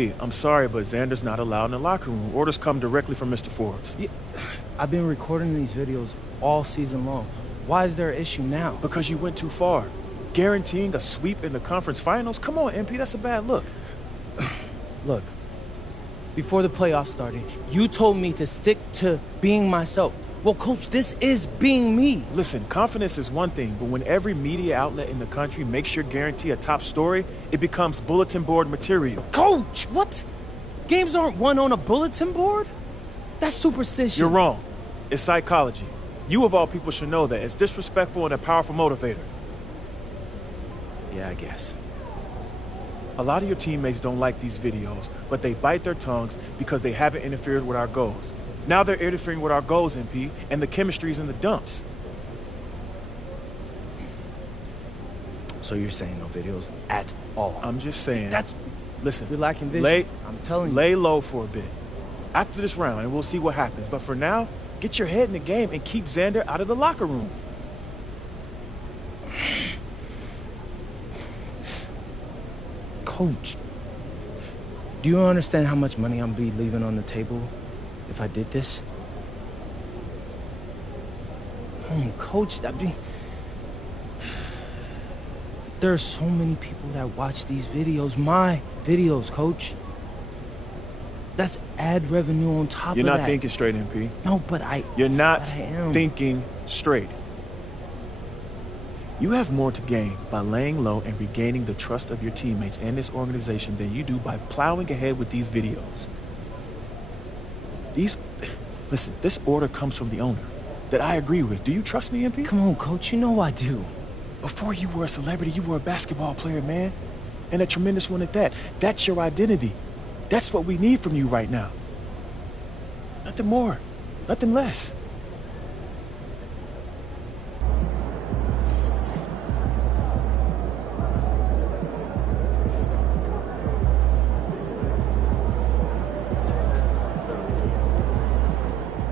MP, I'm sorry, but Xander's not allowed in the locker room. Orders come directly from Mr. Forbes. Yeah, I've been recording these videos all season long. Why is there an issue now? Because you went too far. Guaranteeing a sweep in the conference finals? Come on, MP, that's a bad look. Look, before the playoffs started, you told me to stick to being myself. Well, Coach, this is being me. Listen, confidence is one thing, but when every media outlet in the country makes sure guarantee a top story, it becomes bulletin board material. Coach, what? Games aren't won on a bulletin board? That's superstition. You're wrong. It's psychology. You of all people should know that. It's disrespectful and a powerful motivator. Yeah, I guess. A lot of your teammates don't like these videos, but they bite their tongues because they haven't interfered with our goals. Now they're interfering with our goals, MP, and the chemistry's in the dumps. So you're saying no videos at all? I'm just saying. Listen, you're lacking vision. I'm telling you. Lay low for a bit. After this round, and we'll see what happens. But for now, get your head in the game and keep Xander out of the locker room. Coach, do you understand how much money I'm be leaving on the table if I did this? Coach, there are so many people that watch these videos, my videos, Coach. That's ad revenue on top of that. You're not thinking straight, MP. No, but You're not thinking straight. You have more to gain by laying low and regaining the trust of your teammates and this organization than you do by plowing ahead with these videos. Listen, this order comes from the owner that I agree with. Do you trust me, MP? Come on, Coach, you know I do. Before you were a celebrity, you were a basketball player, man. And a tremendous one at that. That's your identity. That's what we need from you right now. Nothing more, nothing less.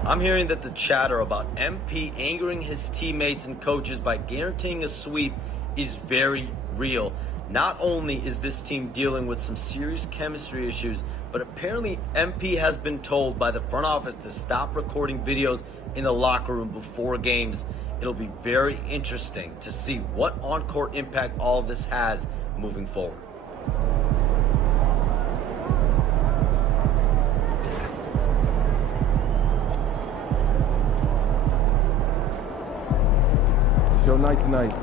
I'm hearing that the chatter about MP angering his teammates and coaches by guaranteeing a sweep is very real. Not only is this team dealing with some serious chemistry issues, but apparently MP has been told by the front office to stop recording videos in the locker room before games. It'll be very interesting to see what on-court impact all of this has moving forward. Show night tonight.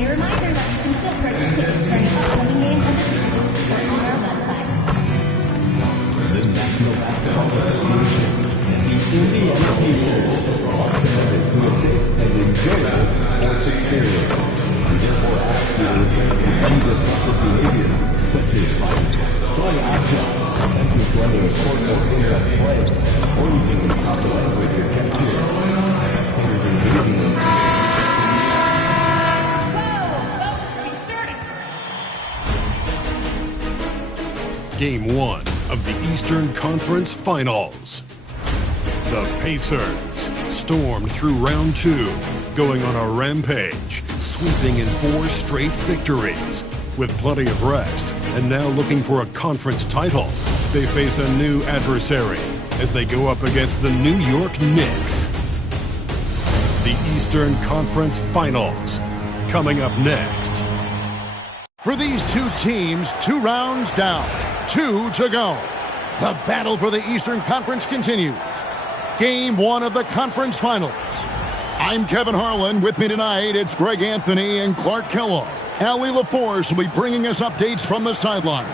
A reminder that you can still purchase tickets for any upcoming games and the on our website. The National Basketball Association and the Indiana Pacers are committed to a safe and enjoyable sports experience. We therefore ask you to refrain from any disruptive behavior, such as fighting, throwing objects, attempting to enter a court or interrupt play, or using improper language or gestures. Spectators engaging in Game 1 of the Eastern Conference Finals. The Pacers stormed through round 2, going on a rampage, sweeping in 4 straight victories. With plenty of rest, and now looking for a conference title, they face a new adversary as they go up against the New York Knicks. The Eastern Conference Finals, coming up next. For these two teams, 2 rounds down, 2 to go. The battle for the Eastern Conference continues. Game 1 of the conference finals. I'm Kevin Harlan. With me tonight, it's Greg Anthony and Clark Kellogg. Allie LaForce will be bringing us updates from the sidelines.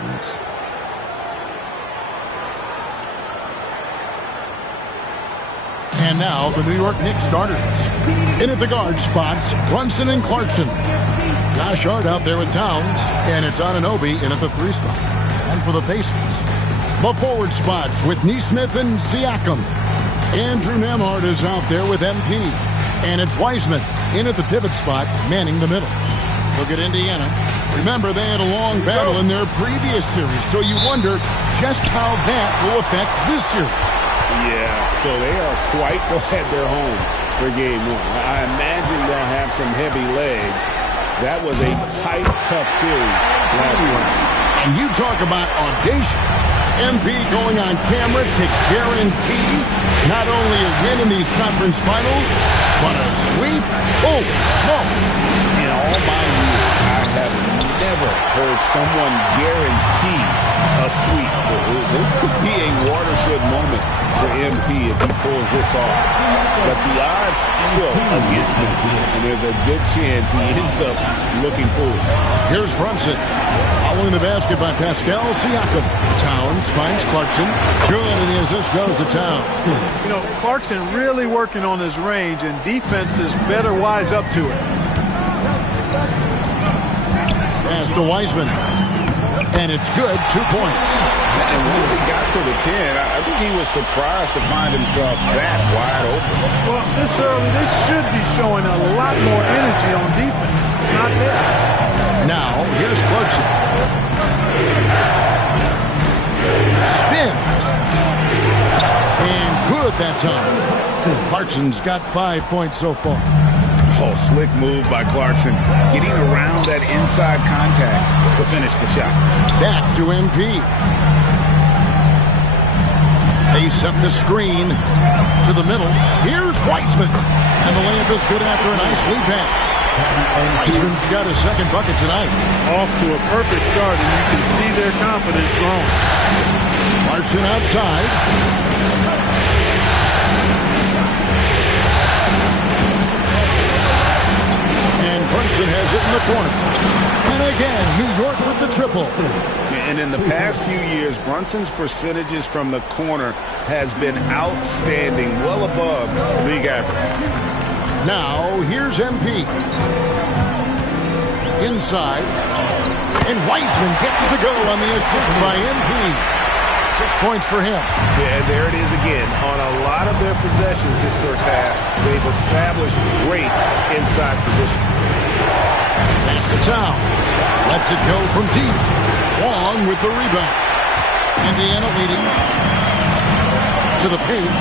And now, the New York Knicks starters. In at the guard spots, Brunson and Clarkson. Josh Hart out there with Towns. And it's Anunoby in at the 3 spot. And for the Pacers, the forward spots with Nesmith and Siakam. Andrew Nembhard is out there with MP. And it's Wiseman in at the pivot spot, manning the middle. Look at Indiana. Remember, they had a long battle in their previous series, so you wonder just how that will affect this series. Yeah, so they are quite glad they're home for game 1. I imagine they'll have some heavy legs. That was a tight, tough series last round. And you talk about audacious. MP going on camera to guarantee not only a win in these conference finals, but a sweep. Oh, no. In all my years, I have never heard someone guarantee a sweep. This could be a watershed moment for MP if he pulls this off. But the odds still against him, and there's a good chance he ends up looking foolish. Here's Brunson. Following the basket by Pascal Siakam. Towns finds Clarkson. Good, and the assist goes to Towns. You know, Clarkson really working on his range, and defenses better wise up to it. Pass to Wiseman. And it's good, 2 points. And once he got to the 10, I think he was surprised to find himself that wide open. Well, this early, they should be showing a lot more energy on defense. It's not there. Now, here's Clarkson. Spins. And good that time. Clarkson's got 5 points so far. Oh, slick move by Clarkson. Getting around that inside contact to finish the shot. Back to MP. They set the screen to the middle. Here's Wiseman. And the layup is good after a nice lead pass. Wiseman's got a second bucket tonight. Off to a perfect start, and you can see their confidence growing. Clarkson outside. And Brunson has it in the corner. And again, New York with the triple. And in the past few years, Brunson's percentages from the corner has been outstanding, well above league average. Now, here's MP. Inside. And Wiseman gets it to go on the assist by MP. 6 points for him. Yeah, and there it is again. On a lot of their possessions this first half, they've established great inside position. Pass to Towns. Lets it go from deep. Long with the rebound. Indiana leading. To the paint.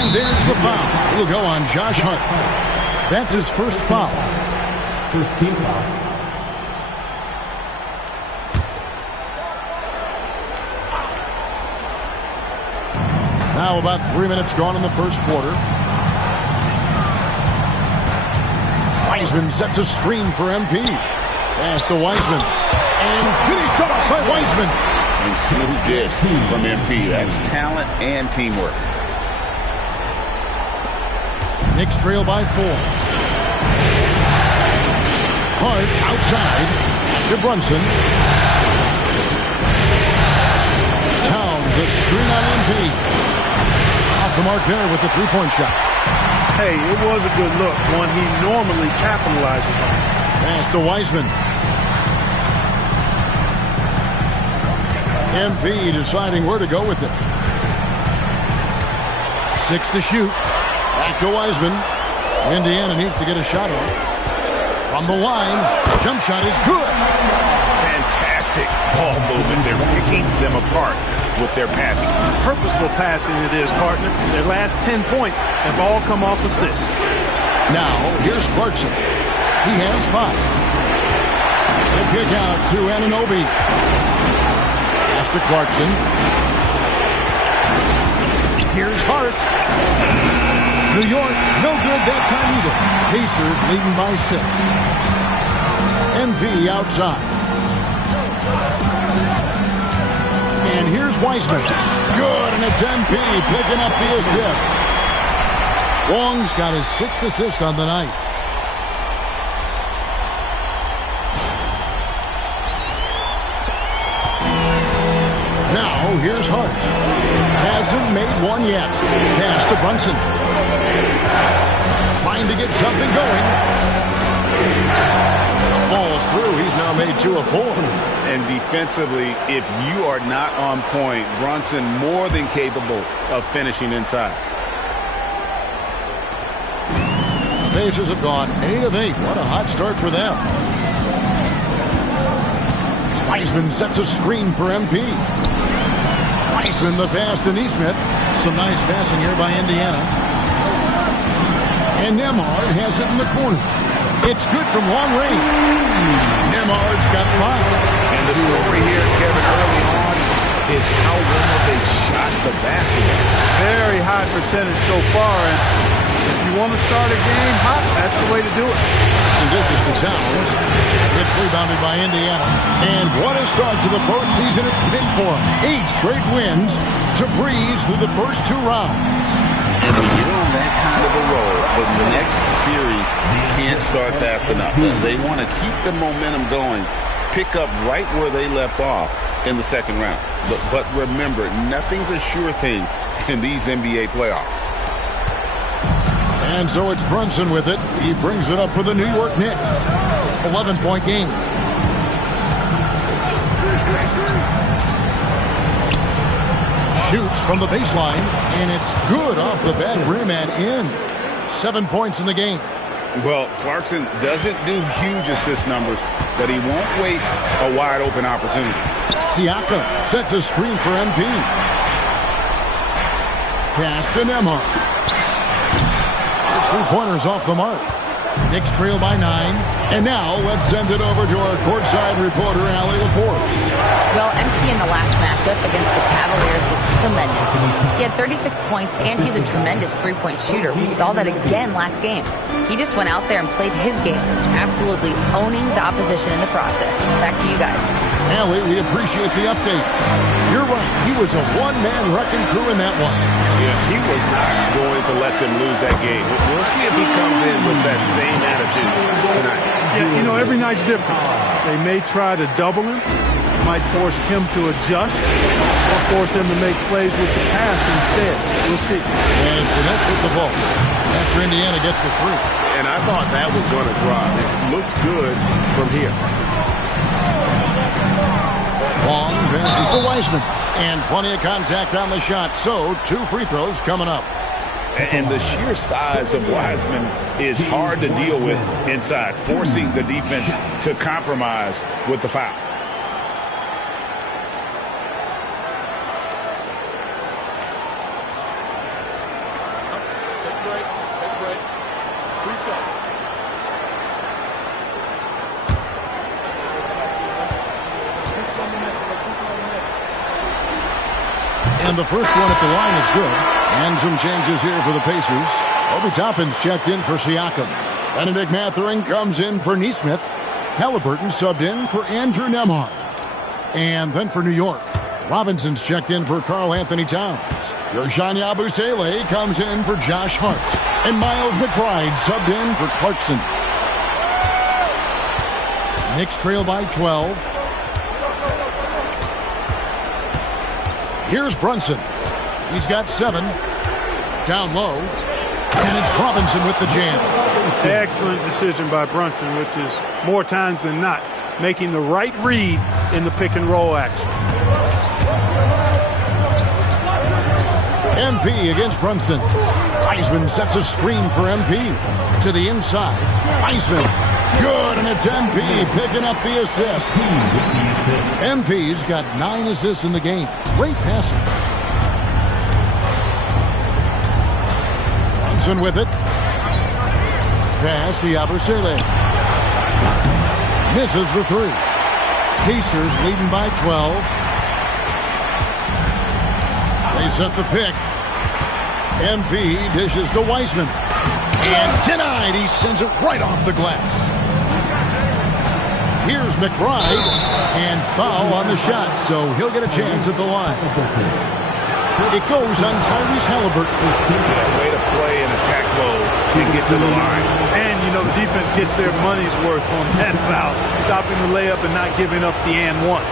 And there's the foul. It'll go on Josh Hart. That's his first foul. First team foul. Now about 3 minutes gone in the first quarter. Wiseman sets a screen for MP. Pass to Wiseman. And finished off by Wiseman. And smooth dish from MP. That's talent and teamwork. Knicks trail by 4. Hart outside to Brunson. Towns a screen on MP. Off the mark there with the three-point shot. Hey, it was a good look, one he normally capitalizes on. Pass to Wiseman. MP deciding where to go with it. 6 to shoot. Back to Wiseman. Indiana needs to get a shot off. From the line, jump shot is good. Fantastic ball movement. They're picking them apart with their passing. Purposeful passing it is, partner. Their last 10 points have all come off assists. Now, here's Clarkson. He has 5. The kick out to Anunoby. Pass to Clarkson. Here's Hart. New York, no good that time either. Pacers leading by 6. MP outside. And here's Wiseman. Good, and it's MP picking up the assist. Wong's got his 6th assist on the night. Now, here's Hart. Hasn't made one yet. Pass to Brunson. Trying to get something going. Falls through. He's now made 2 of 4. And defensively, if you are not on point, Brunson more than capable of finishing inside. Pacers have gone 8 of 8. What a hot start for them. Wiseman sets a screen for MP. Wiseman the pass to Neesmith. Some nice passing here by Indiana. And Nembhard has it in the corner. It's good from long range. Nembhard's got 5. And the story here, Kevin, early on is how well they shot the basketball. Very high percentage so far, and if you want to start a game hot, that's the way to do it. Some dishes to Towns. It's rebounded by Indiana. And what a start to the postseason it's been for them. 8 straight wins to breeze through the first 2 rounds. And when you're on that kind of a roll, the next series can't start fast enough. They want to keep the momentum going, pick up right where they left off in the second round. But remember, nothing's a sure thing in these NBA playoffs. And so it's Brunson with it. He brings it up for the New York Knicks. 11-point game. Shoots from the baseline, and it's good off the bad rim and in. 7 points in the game. Well, Clarkson doesn't do huge assist numbers, but he won't waste a wide-open opportunity. Siakam sets a screen for MP. Pass to Nembhard. His 3-pointers off the mark. Knicks trail by 9. And now let's send it over to our courtside reporter, Allie LaForce. Well, MP in the last matchup against the Cavaliers was tremendous. He had 36 points, and he's a tremendous 3-point shooter. We saw that again last game. He just went out there and played his game, absolutely owning the opposition in the process. Back to you guys. Allie, we appreciate the update. You're right. He was a one-man wrecking crew in that one. Yeah, he was not going to let them lose that game. We'll see if he comes in with that same attitude tonight. Yeah, you know, every night's different. They may try to double him, might force him to adjust, or force him to make plays with the pass instead. We'll see. And so that's with the ball after Indiana gets the 3. And I thought that was going to drop. It looked good from here. Long passes to Wiseman. And plenty of contact on the shot. So 2 free throws coming up. And the sheer size of Wiseman is hard to deal with inside, forcing the defense to compromise with the foul. Take a break. 3 seconds. And the first one at the line is good. And some changes here for the Pacers. Obi Toppin's checked in for Siakam. Benedict Mathurin comes in for Neesmith. Halliburton subbed in for Andrew Nembhard. And then for New York, Robinson's checked in for Karl Anthony Towns. Yershani Abusele comes in for Josh Hart. And Miles McBride subbed in for Clarkson. Knicks trail by 12. Here's Brunson. He's got 7. Down low. And it's Robinson with the jam. Excellent decision by Brunson, which is more times than not making the right read in the pick and roll action. MP against Brunson. Wiseman sets a screen for MP. To the inside. Wiseman. Good, and it's MP picking up the assist. MP's got 9 assists in the game. Great passing. Brunson with it. Pass to Yabusele. Misses the 3. Pacers leading by 12. They set the pick. MP dishes to Wiseman. And denied. He sends it right off the glass. Here's McBride, and foul on the shot, so he'll get a chance at the line. It goes on Tyrese Halliburton. Yeah, way to play in attack mode and get to the line. And, you know, the defense gets their money's worth on that foul, stopping the layup and not giving up the and one.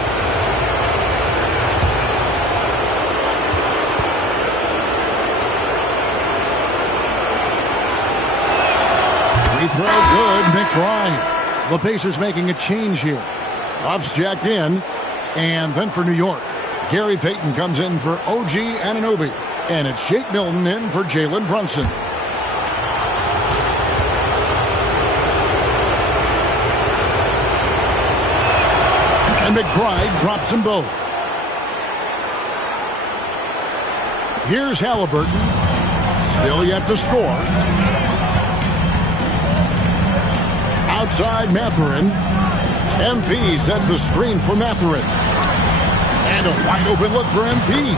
Free throw good, McBride. The Pacers making a change here. Off's jacked in, and then for New York, Gary Payton comes in for OG Anunoby, and it's Shake Milton in for Jalen Brunson. And McBride drops them both. Here's Halliburton, still yet to score. Outside Mathurin. MP sets the screen for Mathurin. And a wide open look for MP.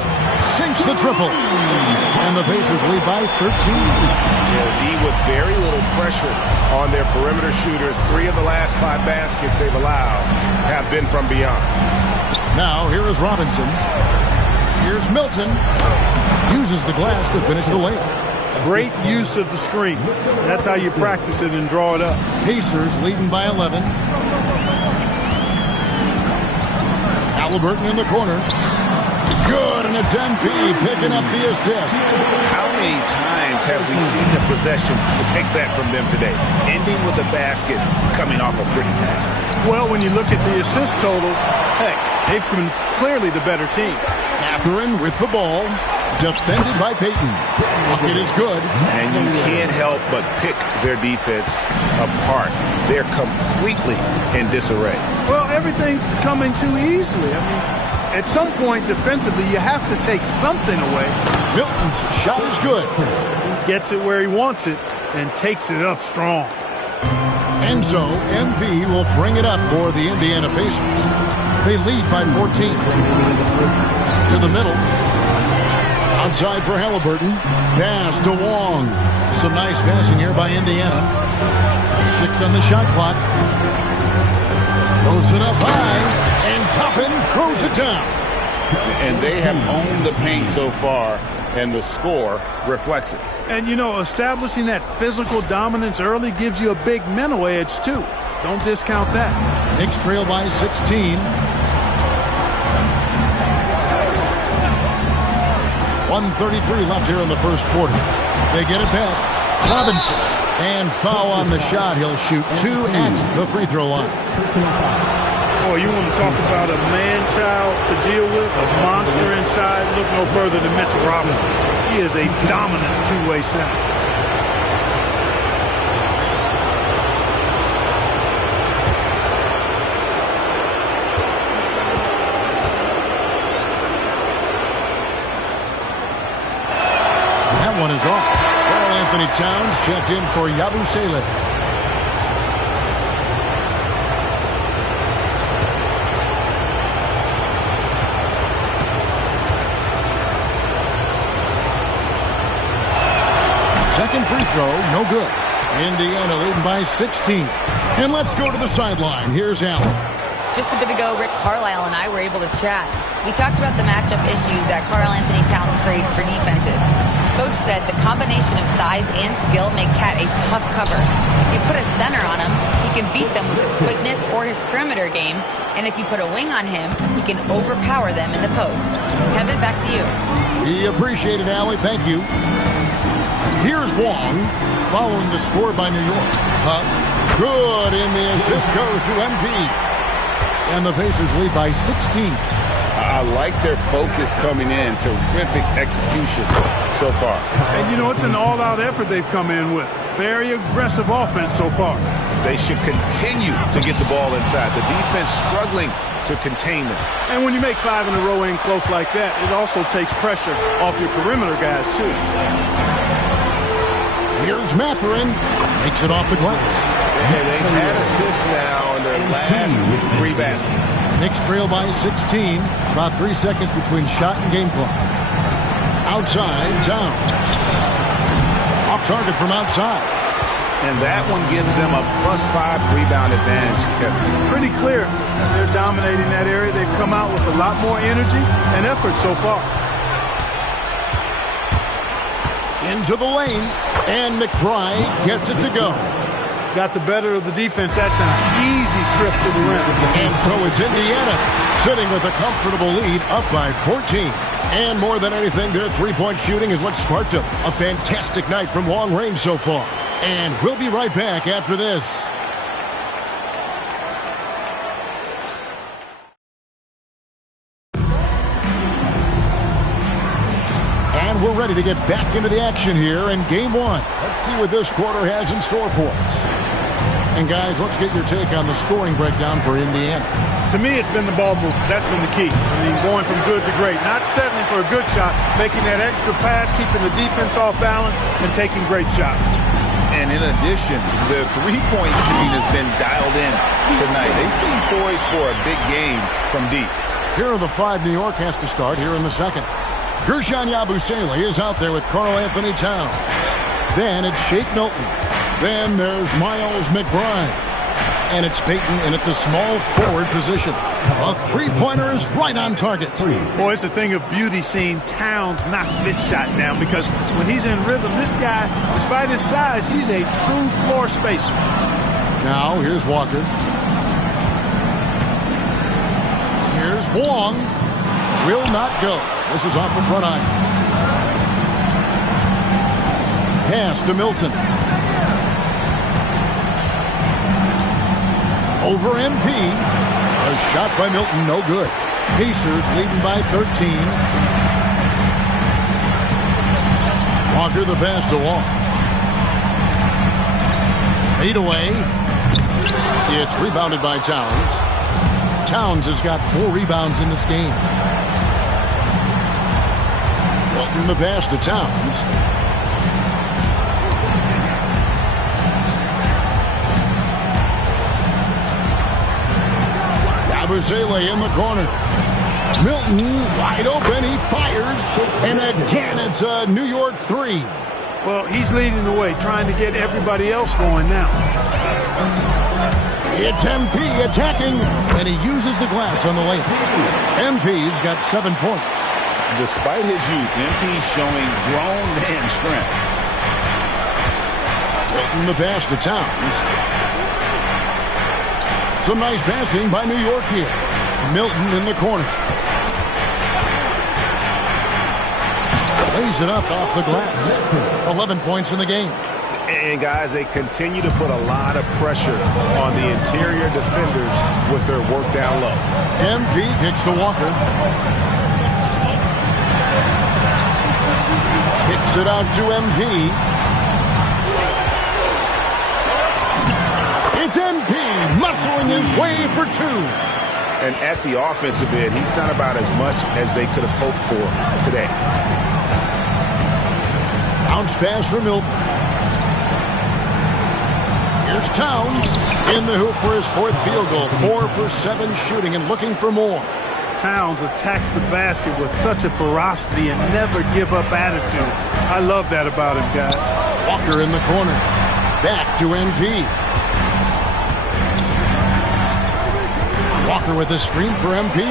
Sinks the triple. And the Pacers lead by 13. D with very little pressure on their perimeter shooters. 3 of the last 5 baskets they've allowed have been from beyond. Now here is Robinson. Here's Milton. Uses the glass to finish the layup. Great use of the screen. That's how you practice it and draw it up. Pacers leading by 11. Halliburton in the corner. Good, and it's MP picking up the assist. How many times have we seen a possession like that from them today? Ending with a basket, coming off a pretty pass. Well, when you look at the assist totals, heck, they've been clearly the better team. Mathurin with the ball. Defended by Payton. Bucket is good. And you can't help but pick their defense apart. They're completely in disarray. Well, everything's coming too easily. I mean, at some point defensively, you have to take something away. Milton's shot is good. He gets it where he wants it and takes it up strong. And so MP will bring it up for the Indiana Pacers. They lead by 14. To the middle. Outside for Halliburton. Pass to Wong. Some nice passing here by Indiana. 6 on the shot clock. Throws it up high. And Toppin throws it down. And they have owned the paint so far, and the score reflects it. And, you know, establishing that physical dominance early gives you a big mental edge, too. Don't discount that. Knicks trail by 16. 1:33 left here in the first quarter. They get it back. Robinson. And foul on the shot. He'll shoot 2 at the free throw line. Boy, you want to talk about a man-child to deal with, a monster inside. Look no further than Mitchell Robinson. He is a dominant two-way center. That one is off. Well, Anthony Towns checked in for Yabusele. Second free throw, no good. Indiana leading by 16. And let's go to the sideline. Here's Allen. Just a bit ago, Rick Carlisle and I were able to chat. We talked about the matchup issues that Karl Anthony Towns creates for defenses. Coach said the combination of size and skill make Cat a tough cover. If you put a center on him, he can beat them with his quickness or his perimeter game. And if you put a wing on him, he can overpower them in the post. Kevin, back to you. We appreciate it, Allie. Thank you. Here's Wong, following the score by New York. Huff, good, and the assist goes to MP. And the Pacers lead by 16. I like their focus coming in. Terrific execution so far. And, you know, it's an all-out effort they've come in with. Very aggressive offense so far. They should continue to get the ball inside. The defense struggling to contain them. And when you make 5 in a row in close like that, it also takes pressure off your perimeter guys, too. Here's Mathurin. Makes it off the glass. And they've had assists now in their last 3 baskets. Knicks trail by 16. About 3 seconds between shot and game clock. Outside, Towns. Off target from outside. And that one gives them a +5 rebound advantage, Kevin. Pretty clear. They're dominating that area. They've come out with a lot more energy and effort so far. Into the lane, and McBride gets it to go. Got the better of the defense that time. Easy trip to the rim. And so it's Indiana sitting with a comfortable lead, up by 14. And more than anything, their three-point shooting is what sparked them. A fantastic night from long range so far. And we'll be right back after this. And we're ready to get back into the action here in Game 1. Let's see what this quarter has in store for us. And guys, let's get your take on the scoring breakdown for Indiana. To me, it's been the ball movement. That's been the key. I mean, going from good to great. Not settling for a good shot, making that extra pass, keeping the defense off balance, and taking great shots. And in addition, the three-point shooting has been dialed in tonight. They seem poised for a big game from deep. Here are the 5 New York has to start here in the second. Gershon Yabusele is out there with Karl Anthony Towns. Then it's Shake Milton. Then there's Miles McBride. And it's Payton in at the small forward position. A three-pointer is right on target. Boy, it's a thing of beauty seeing Towns knock this shot down, because when he's in rhythm, this guy, despite his size, he's a true floor spacer. Now, here's Walker. Here's Wong. Will not go. This is off the front iron. Pass to Milton. Over MP. A shot by Milton, no good. Pacers leading by 13. Walker the pass to Wong. Fade away. It's rebounded by Towns. Towns has got 4 rebounds in this game. Milton the pass to Towns. Yabusele in the corner. Milton wide open. He fires. And again, it's a New York 3. Well, he's leading the way, trying to get everybody else going now. It's MP attacking, and he uses the glass on the lane. MP's got 7 points. Despite his youth, MP's showing grown man strength. Milton the pass to Towns. Some nice passing by New York here. Milton in the corner. Lays it up off the glass. 11 points in the game. And guys, they continue to put a lot of pressure on the interior defenders with their work down low. MP kicks to Walker. Kicks it out to MP. It's MP muscling his way for 2. And at the offensive end, he's done about as much as they could have hoped for today. Bounce pass for Milton. Here's Towns in the hoop for his 4th field goal. 4 for 7 shooting and looking for more. Towns attacks the basket with such a ferocity and never give up attitude. I love that about him, guys. Walker in the corner. Back to MP. Walker with a screen for MP.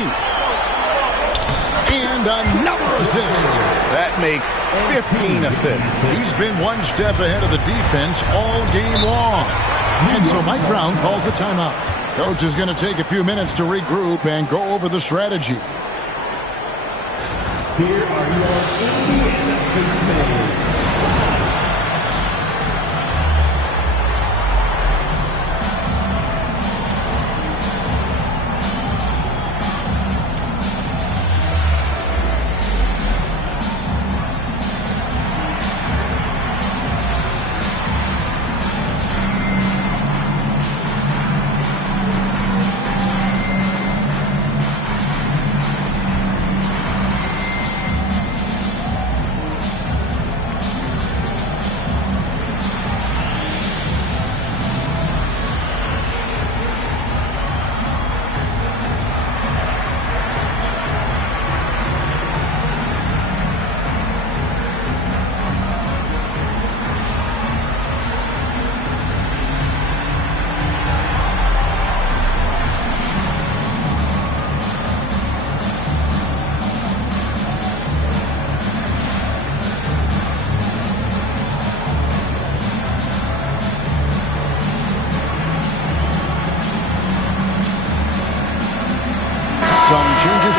And another assist. That makes 15 assists. He's been one step ahead of the defense all game long. And so Mike Brown calls a timeout. Coach is going to take a few minutes to regroup and go over the strategy. Here are your Indiana Pacers.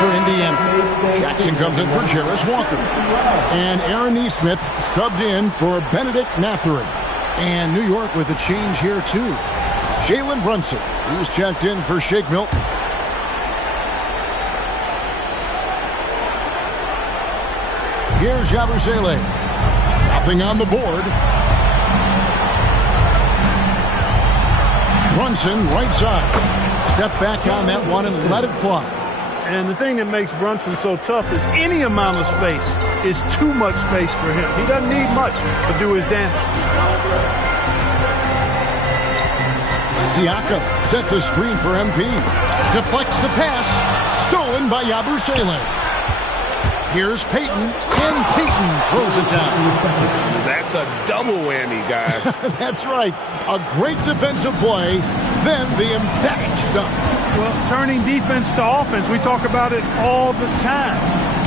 for Indiana. Jackson comes in for Jarris Walker. And Aaron Nesmith subbed in for Benedict Mathurin. And New York with a change here, too. Jalen Brunson, he's checked in for Shake Milton. Here's Yabusele. Nothing on the board. Brunson, right side. Step back on that one and let it fly. And the thing that makes Brunson so tough is any amount of space is too much space for him. He doesn't need much to do his damage. Siakam sets a screen for MP. Deflects the pass. Stolen by Yabusele. Here's Payton, and Payton throws it down. That's a double whammy, guys. That's right. A great defensive play, then the emphatic stuff. Well, turning defense to offense, we talk about it all the time.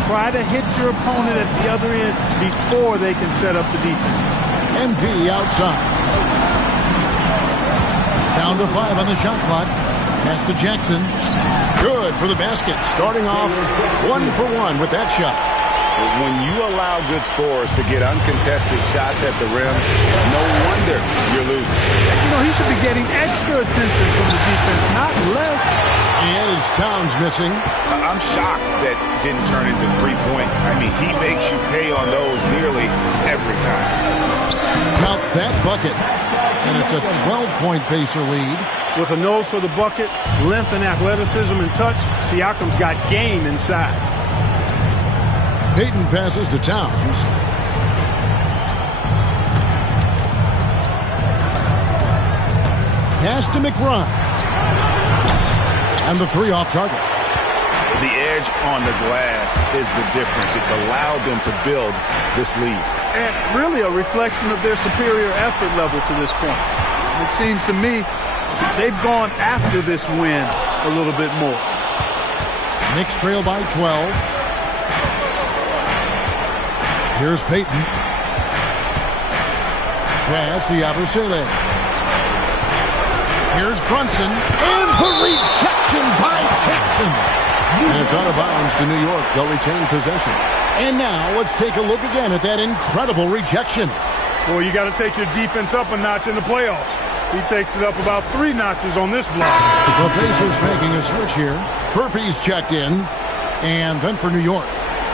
Try to hit your opponent at the other end before they can set up the defense. MP outside. Down to 5 on the shot clock. Pass to Jackson. Good for the basket. Starting off 1 for 1 with that shot. When you allow good scorers to get uncontested shots at the rim, no wonder you're losing. You know, he should be getting extra attention from the defense, not less. And it's Towns missing. I'm shocked that didn't turn into 3 points. I mean, he makes you pay on those nearly every time. Count that bucket. And it's a 12-point Pacer lead. With a nose for the bucket, length and athleticism and touch, Siakam's got game inside. Payton passes to Towns. Pass to McBride. And the 3 off target. The edge on the glass is the difference. It's allowed them to build this lead. And really a reflection of their superior effort level to this point. It seems to me they've gone after this win a little bit more. Knicks trail by 12. Here's Payton. Pass to Yabusele. Here's Brunson. And the rejection by Jackson. And it's out of bounds to New York. They'll retain possession. And now let's take a look again at that incredible rejection. Boy, you got to take your defense up a notch in the playoffs. He takes it up about 3 notches on this block. The Pacers making a switch here. Murphy's checked in. And then for New York,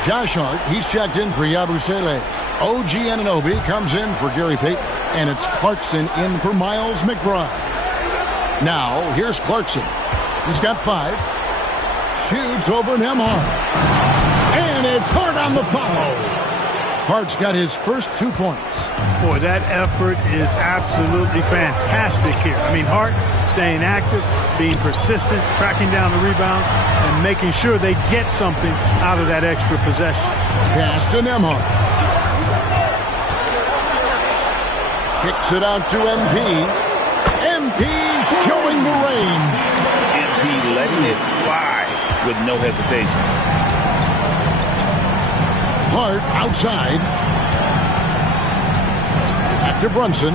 Josh Hart, he's checked in for Yabusele. OG Anunoby comes in for Gary Payton. And it's Clarkson in for Miles McBride. Now, here's Clarkson. He's got 5. Shoots over Nembhard. And it's Hart on the follow. Hart's got his first 2 points. Boy, that effort is absolutely fantastic here. I mean, Hart staying active, being persistent, tracking down the rebound, and making sure they get something out of that extra possession. Pass to Nembhard. Kicks it out to MP. MP showing the range. MP letting it fly with no hesitation. Hart outside. Back to Brunson.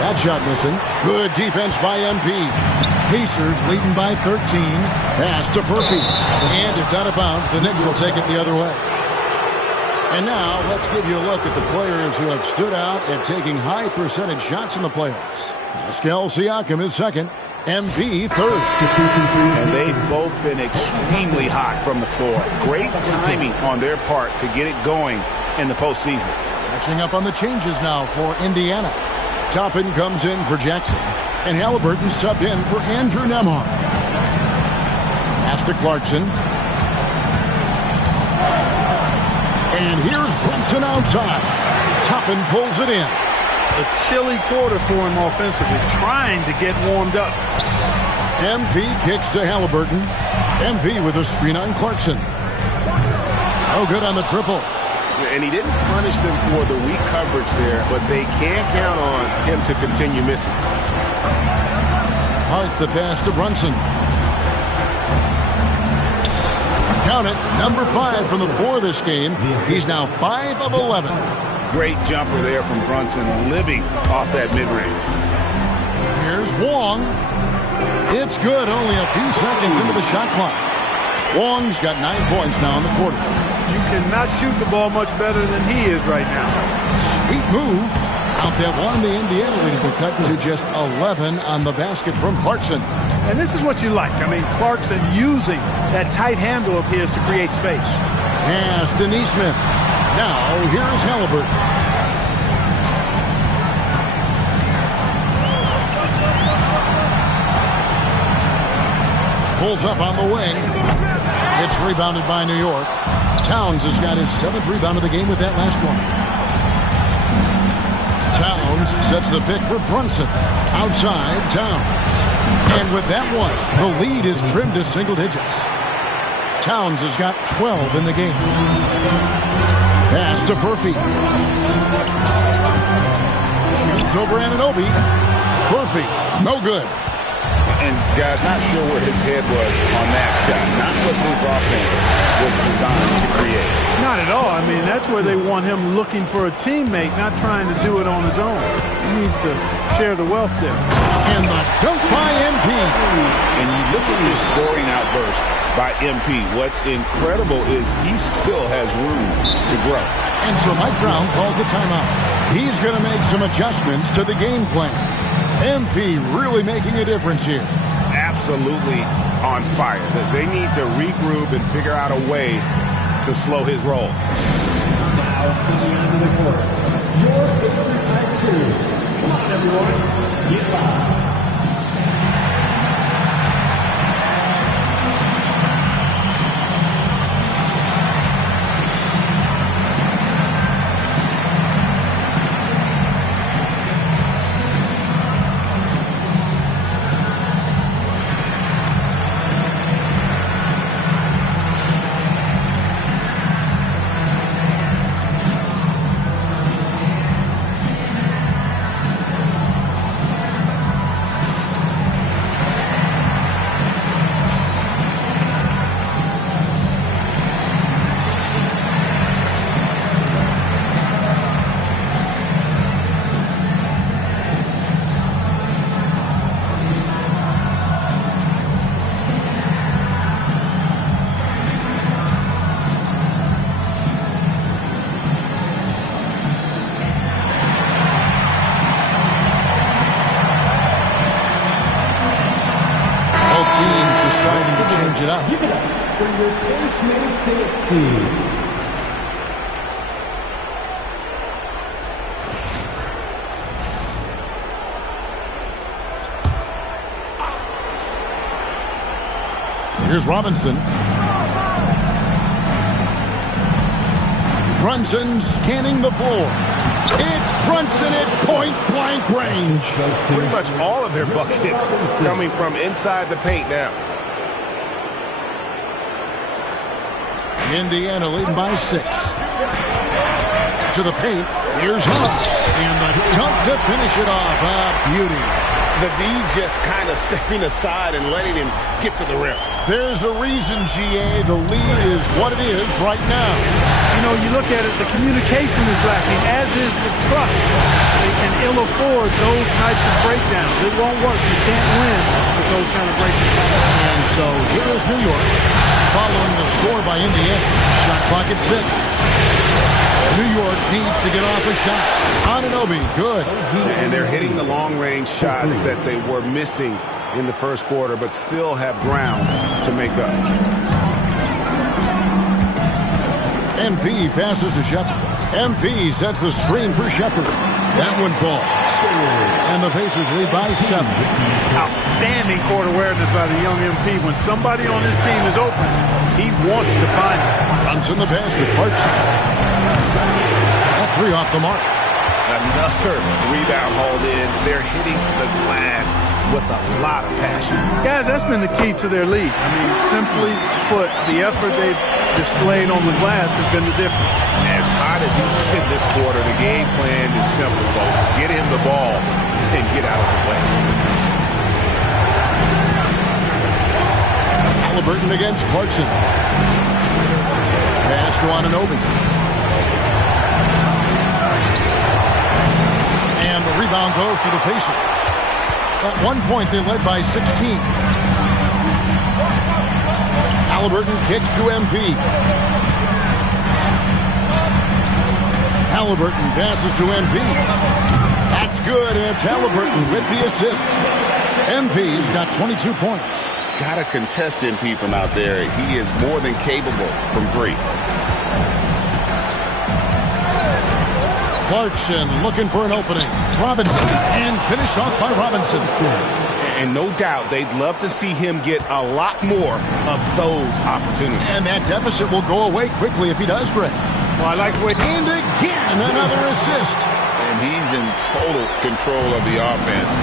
That shot missing. Good defense by MP. Pacers leading by 13. Pass to Murphy. And it's out of bounds. The Knicks will take it the other way. And now let's give you a look at the players who have stood out at taking high percentage shots in the playoffs. Pascal Siakam is second. MP third. And they've both been extremely hot from the floor. Great timing on their part to get it going in the postseason. Catching up on the changes now for Indiana. Toppin comes in for Jackson. And Halliburton subbed in for Andrew Nembhard. Pass to Clarkson. And here's Brunson outside. Toppin pulls it in. A chilly quarter for him offensively, trying to get warmed up. MP kicks to Halliburton. MP with a screen on Clarkson. Oh, good on the triple. And he didn't punish them for the weak coverage there, but they can't count on him to continue missing. Hart the pass to Brunson. Count it, number 5 from the floor this game. He's now 5 of 11. Great jumper there from Brunson, living off that mid-range. Here's Wong. It's good, only a few seconds into the shot clock. Wong's got 9 points now in the quarter. You cannot shoot the ball much better than he is right now. Sweet move. Out that one, the Indiana leaders were cut to just 11 on the basket from Clarkson. And this is what you like. I mean, Clarkson using that tight handle of his to create space. Pass to Neesmith. Now, here's Halliburton. Pulls up on the wing. It's rebounded by New York. Towns has got his 7th rebound of the game with that last one. Towns sets the pick for Brunson. Outside, Towns. And with that one, the lead is trimmed to single digits. Towns has got 12 in the game. Pass to Furphy. Shoots over Anunoby. Furphy, no good. And, guys, not sure where his head was on that shot. Not what his offense was designed to create. Not at all. I mean, that's where they want him looking for a teammate, not trying to do it on his own. He needs to share the wealth there. And the dunk by MP. And you look at this scoring outburst by MP. What's incredible is he still has room to grow. And so Mike Brown calls a timeout. He's going to make some adjustments to the game plan. MP really making a difference here. Absolutely on fire. They need to regroup and figure out a way to slow his roll. Now to the end of the court. Your Pacers have 2. Come on, everyone. Get by. It up. Give it up for your first minute Phoenix team. Here's Robinson. Brunson scanning the floor. It's Brunson at point-blank range. Pretty much all of their buckets coming from inside the paint now. Indiana leading by 6. To the paint. Here's Hunt. And the dunk to finish it off. Beauty. The D just kind of stepping aside and letting him get to the rim. There's a reason, GA. The lead is what it is right now. You know, you look at it, the communication is lacking, as is the trust. They can ill afford those types of breakdowns. It won't work. You can't win with those kind of breakdowns. And so here is New York following the score by Indiana. Shot clock at 6. New York needs to get off a shot. Anunoby, good. And they're hitting the long-range shots that they were missing in the first quarter, but still have ground to make up. MP passes to Shepard. MP sets the screen for Shepard. That one falls. And the Pacers lead by 7. Outstanding court awareness by the young MP. When somebody on his team is open, he wants to find it. Runs in the pass to Clarkson. That 3 off the mark. Another rebound hauled in. They're hitting the glass with a lot of passion. Guys, that's been the key to their lead. I mean, simply put, the effort they've displayed on the glass has been the difference. As hot as he's been this quarter, the game plan is simple, folks. Get him the ball and get out of the way. Halliburton against Clarkson. Pass to Anunoby. And the rebound goes to the Pacers. At one point, they led by 16. Halliburton kicks to MP. Halliburton passes to MP. That's good. It's Halliburton with the assist. MP's got 22 points. Got to contest MP from out there. He is more than capable from three. Clarkson looking for an opening. Robinson, and finished off by Robinson. And no doubt they'd love to see him get a lot more of those opportunities. And that deficit will go away quickly if he does, Greg. Well, I like the way... And again, another assist. And he's in total control of the offense.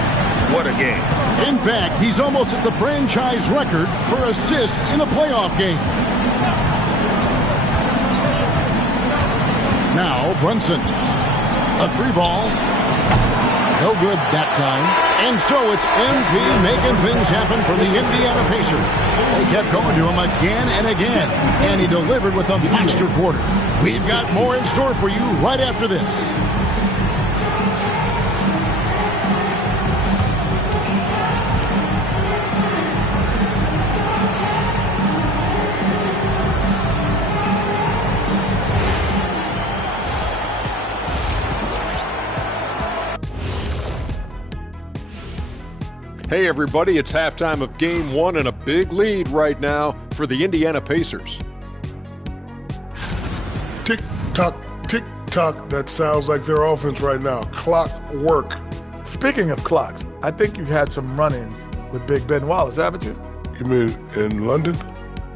What a game. In fact, he's almost at the franchise record for assists in a playoff game. Now, Brunson. A three ball. No good that time. And so it's MP making things happen for the Indiana Pacers. They kept going to him again and again. And he delivered with a monster quarter. We've got more in store for you right after this. Hey everybody, it's halftime of Game 1 and a big lead right now for the Indiana Pacers. Tick-tock. That sounds like their offense right now. Clock work. Speaking of clocks, I think you've had some run-ins with Big Ben Wallace, haven't you? You mean in London?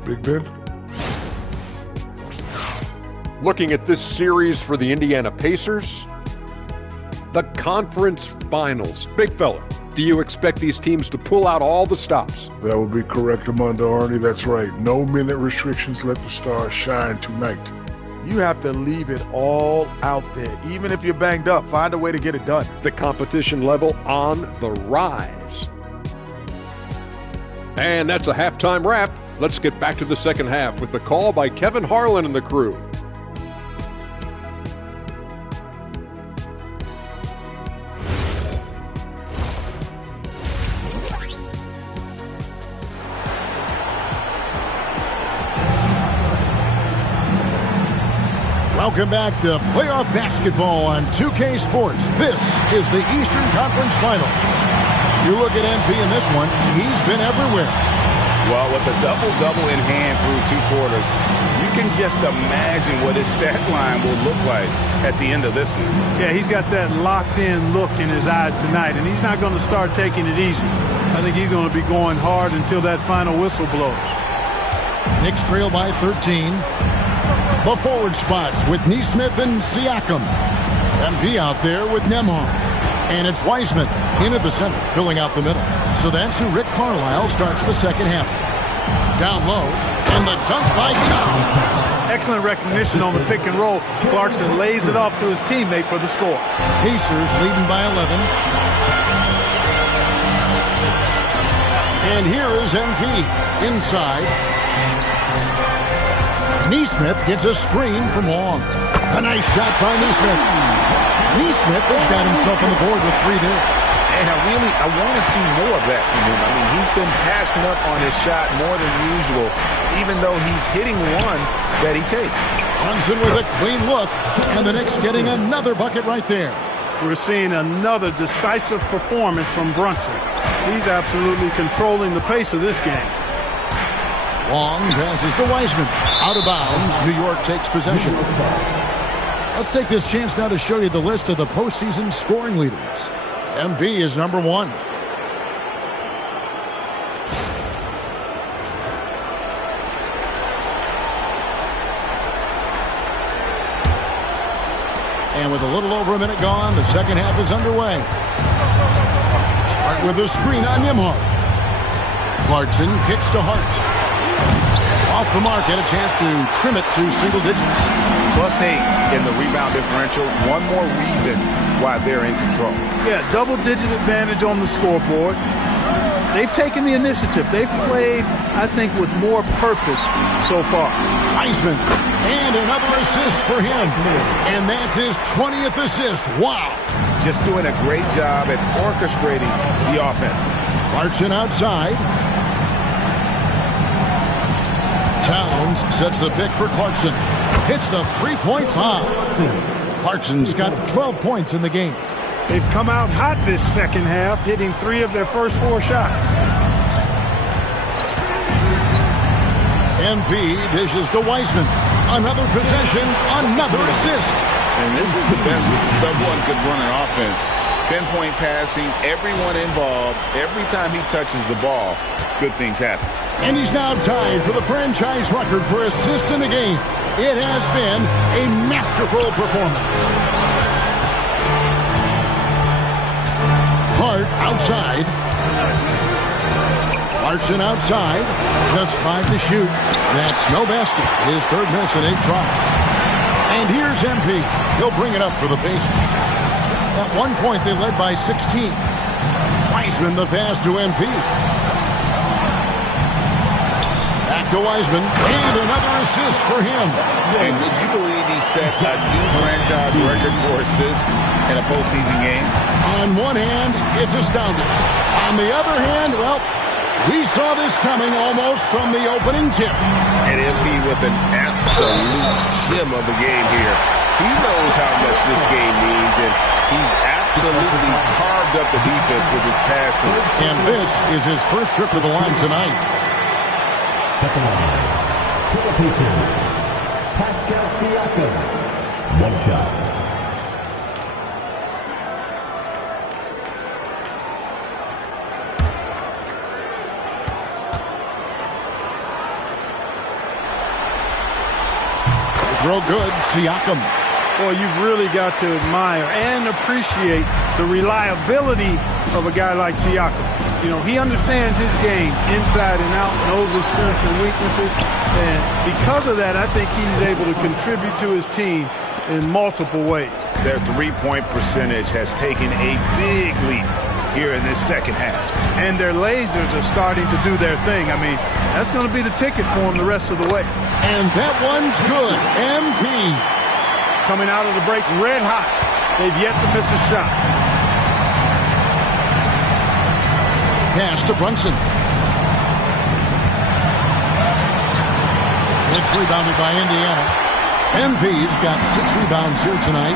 Big Ben? Looking at this series for the Indiana Pacers, the conference finals. Big fella, do you expect these teams to pull out all the stops? That would be correct, Armando Arnie. That's right. No minute restrictions. Let the stars shine tonight. You have to leave it all out there. Even if you're banged up, find a way to get it done. The competition level on the rise. And that's a halftime wrap. Let's get back to the second half with the call by Kevin Harlan and the crew. Welcome back to playoff basketball on 2K Sports. This is the Eastern Conference Final. You look at MP in this one, he's been everywhere. Well, with a double-double in hand through two quarters, you can just imagine what his stat line will look like at the end of this one. Yeah, he's got that locked-in look in his eyes tonight, and he's not going to start taking it easy. I think he's going to be going hard until that final whistle blows. Knicks trail by 13. The forward spots with Neesmith and Siakam. MP out there with Nembhard. And it's Wiseman in at the center, filling out the middle. So that's who Rick Carlisle starts the second half. Down low, and the dunk by Towns. Excellent recognition on the pick and roll. Clarkson lays it off to his teammate for the score. Pacers leading by 11. And here is MP inside. Neesmith gets a screen from Long. A nice shot by Neesmith. Neesmith has got himself on the board with three there. And I want to see more of that from him. I mean, he's been passing up on his shot more than usual, even though he's hitting ones that he takes. Brunson with a clean look, and the Knicks getting another bucket right there. We're seeing another decisive performance from Brunson. He's absolutely controlling the pace of this game. Long passes to Wiseman. Out of bounds. New York takes possession. Let's take this chance now to show you the list of the postseason scoring leaders. MV is number 1. And with a little over a minute gone, the second half is underway. Hart with a screen on Nembhard. Clarkson kicks to Hart. Off the mark, had a chance to trim it to single digits. +8 in the rebound differential. One more reason why they're in control. Yeah, double-digit advantage on the scoreboard. They've taken the initiative. They've played, I think, with more purpose so far. Wiseman, and another assist for him. And that's his 20th assist. Wow. just doing a great job at orchestrating the offense. Clarkson outside. Towns sets the pick for Clarkson. Hits the three-point bomb. Clarkson's got 12 points in the game. They've come out hot this second half, hitting 3 of their first 4 shots. MP dishes to Wiseman. Another possession, another assist. And this is the best someone could run an offense. Pinpoint passing, everyone involved. Every time he touches the ball, good things happen. And he's now tied for the franchise record for assists in the game. It has been a masterful performance. Hart outside. Clarkson outside. Just 5 to shoot. That's no basket. His third miss in 8 tries. And here's MP. He'll bring it up for the Pacers. At one point, they led by 16. Wiseman the pass to MP. Back to Wiseman. And another assist for him. And would you believe he set a new franchise record for assists in a postseason game? On one hand, it's astounding. On the other hand, well, we saw this coming almost from the opening tip. And MP with an absolute gem of a game here. He knows how much this game means, and he's absolutely carved up the defense with his passing. And this is his first trip to the line tonight. For the Pacers, Pascal Siakam. 1 shot. Throw good, Siakam. Boy, you've really got to admire and appreciate the reliability of a guy like Siakam. You know, he understands his game inside and out, knows his strengths and weaknesses. And because of that, I think he's able to contribute to his team in multiple ways. Their three-point percentage has taken a big leap here in this second half. And their lasers are starting to do their thing. I mean, that's going to be the ticket for them the rest of the way. And that one's good. MP. Coming out of the break red hot. They've yet to miss a shot. Pass to Brunson. It's rebounded by Indiana. MP's got 6 rebounds here tonight.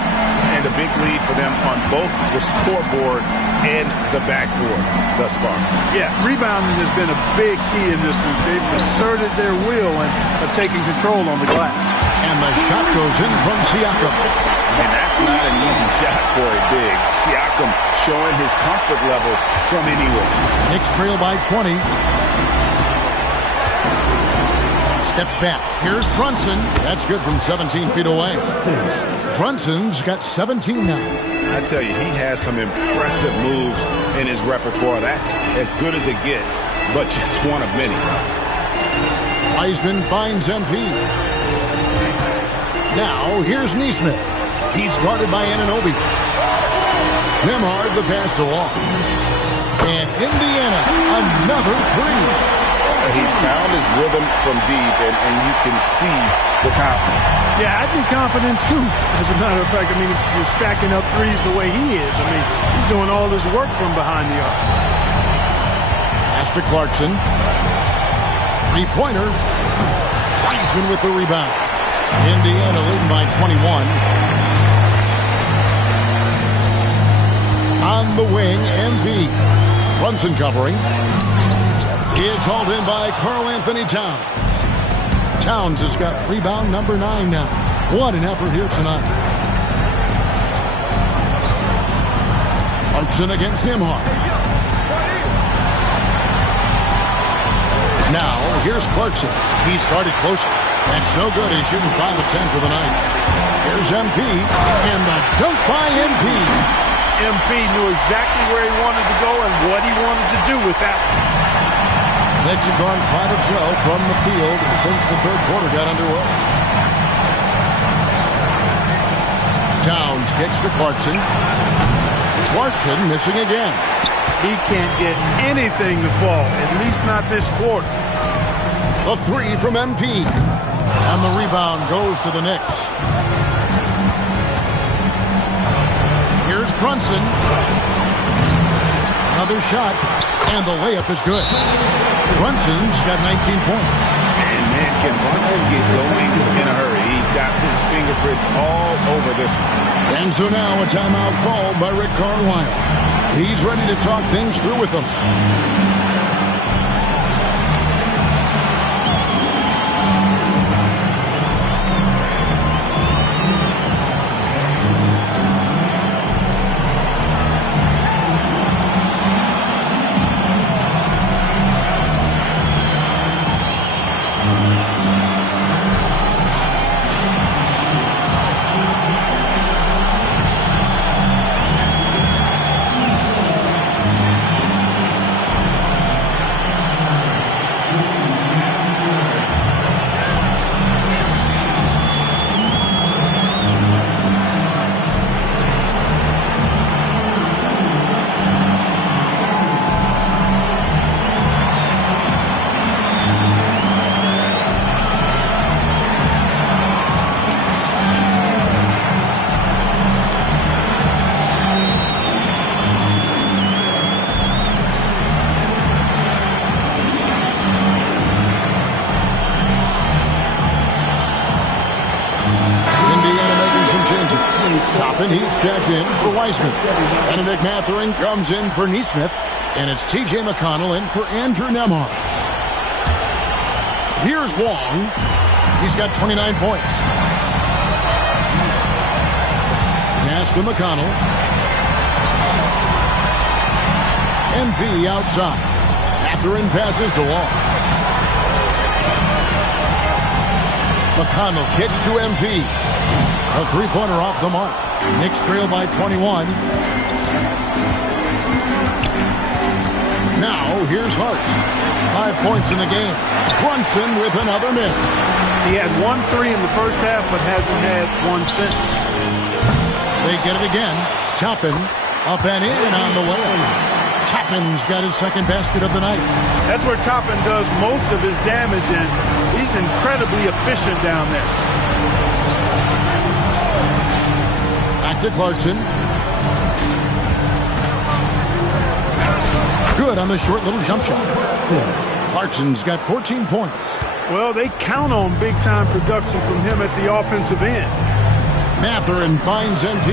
And a big lead for them on both the scoreboard and the backboard thus far. Yeah, rebounding has been a big key in this one. They've asserted their will and have taken control on the glass. And the shot goes in from Siakam. And that's not an easy shot for a big. Siakam showing his comfort level from anywhere. Knicks trail by 20. Steps back. Here's Brunson. That's good from 17 feet away. Brunson's got 17 now. I tell you, he has some impressive moves in his repertoire. That's as good as it gets, but just one of many. Wiseman finds MP. Now, here's Neesmith. He's guarded by Anunoby. Nembhard the pass to Long. And Indiana, another 3. He's found his rhythm from deep, and you can see the confidence. Yeah, I'd be confident, too. As a matter of fact, I mean, if you're stacking up threes the way he is, I mean, he's doing all this work from behind the arc. Pass to Clarkson. 3-pointer. Wiseman with the rebound. Indiana leading by 21. On the wing, MP. Brunson covering. It's hauled in by Karl Anthony Towns. Towns has got rebound number 9 now. What an effort here tonight. Clarkson against Nembhard. Now, here's Clarkson. He's guarded closer. That's no good. He's shooting 5 of 10 for the night. Here's MP. And the dunk by MP. MP knew exactly where he wanted to go and what he wanted to do with that one. Knicks have gone 5 of 12 from the field since the third quarter got underway. Towns kicks to Clarkson. Clarkson missing again. He can't get anything to fall, at least not this quarter. A 3 from MP. And the rebound goes to the Knicks. Here's Brunson. Another shot, and the layup is good. Brunson's got 19 points. And man, can Brunson get going in a hurry? He's got his fingerprints all over this one. And so now a timeout called by Rick Carlisle. He's ready to talk things through with them. He's checked in for Weisman. Benedict Mathurin comes in for Neesmith. And it's T.J. McConnell in for Andrew Nembhard. Here's Wong. He's got 29 points. Pass to McConnell. MV outside. Mathurin passes to Wong. McConnell kicks to MP. A three-pointer off the mark. Knicks trail by 21. Now, here's Hart. 5 points in the game. Brunson with another miss. He had 1 3 in the first half, but hasn't had one since. They get it again. Toppin up and in on the way. Toppin's got his second basket of the night. That's where Toppin does most of his damage, and he's incredibly efficient down there. Back to Clarkson. Good on the short little jump shot. Clarkson's got 14 points. Well, they count on big-time production from him at the offensive end. Mathurin finds MP.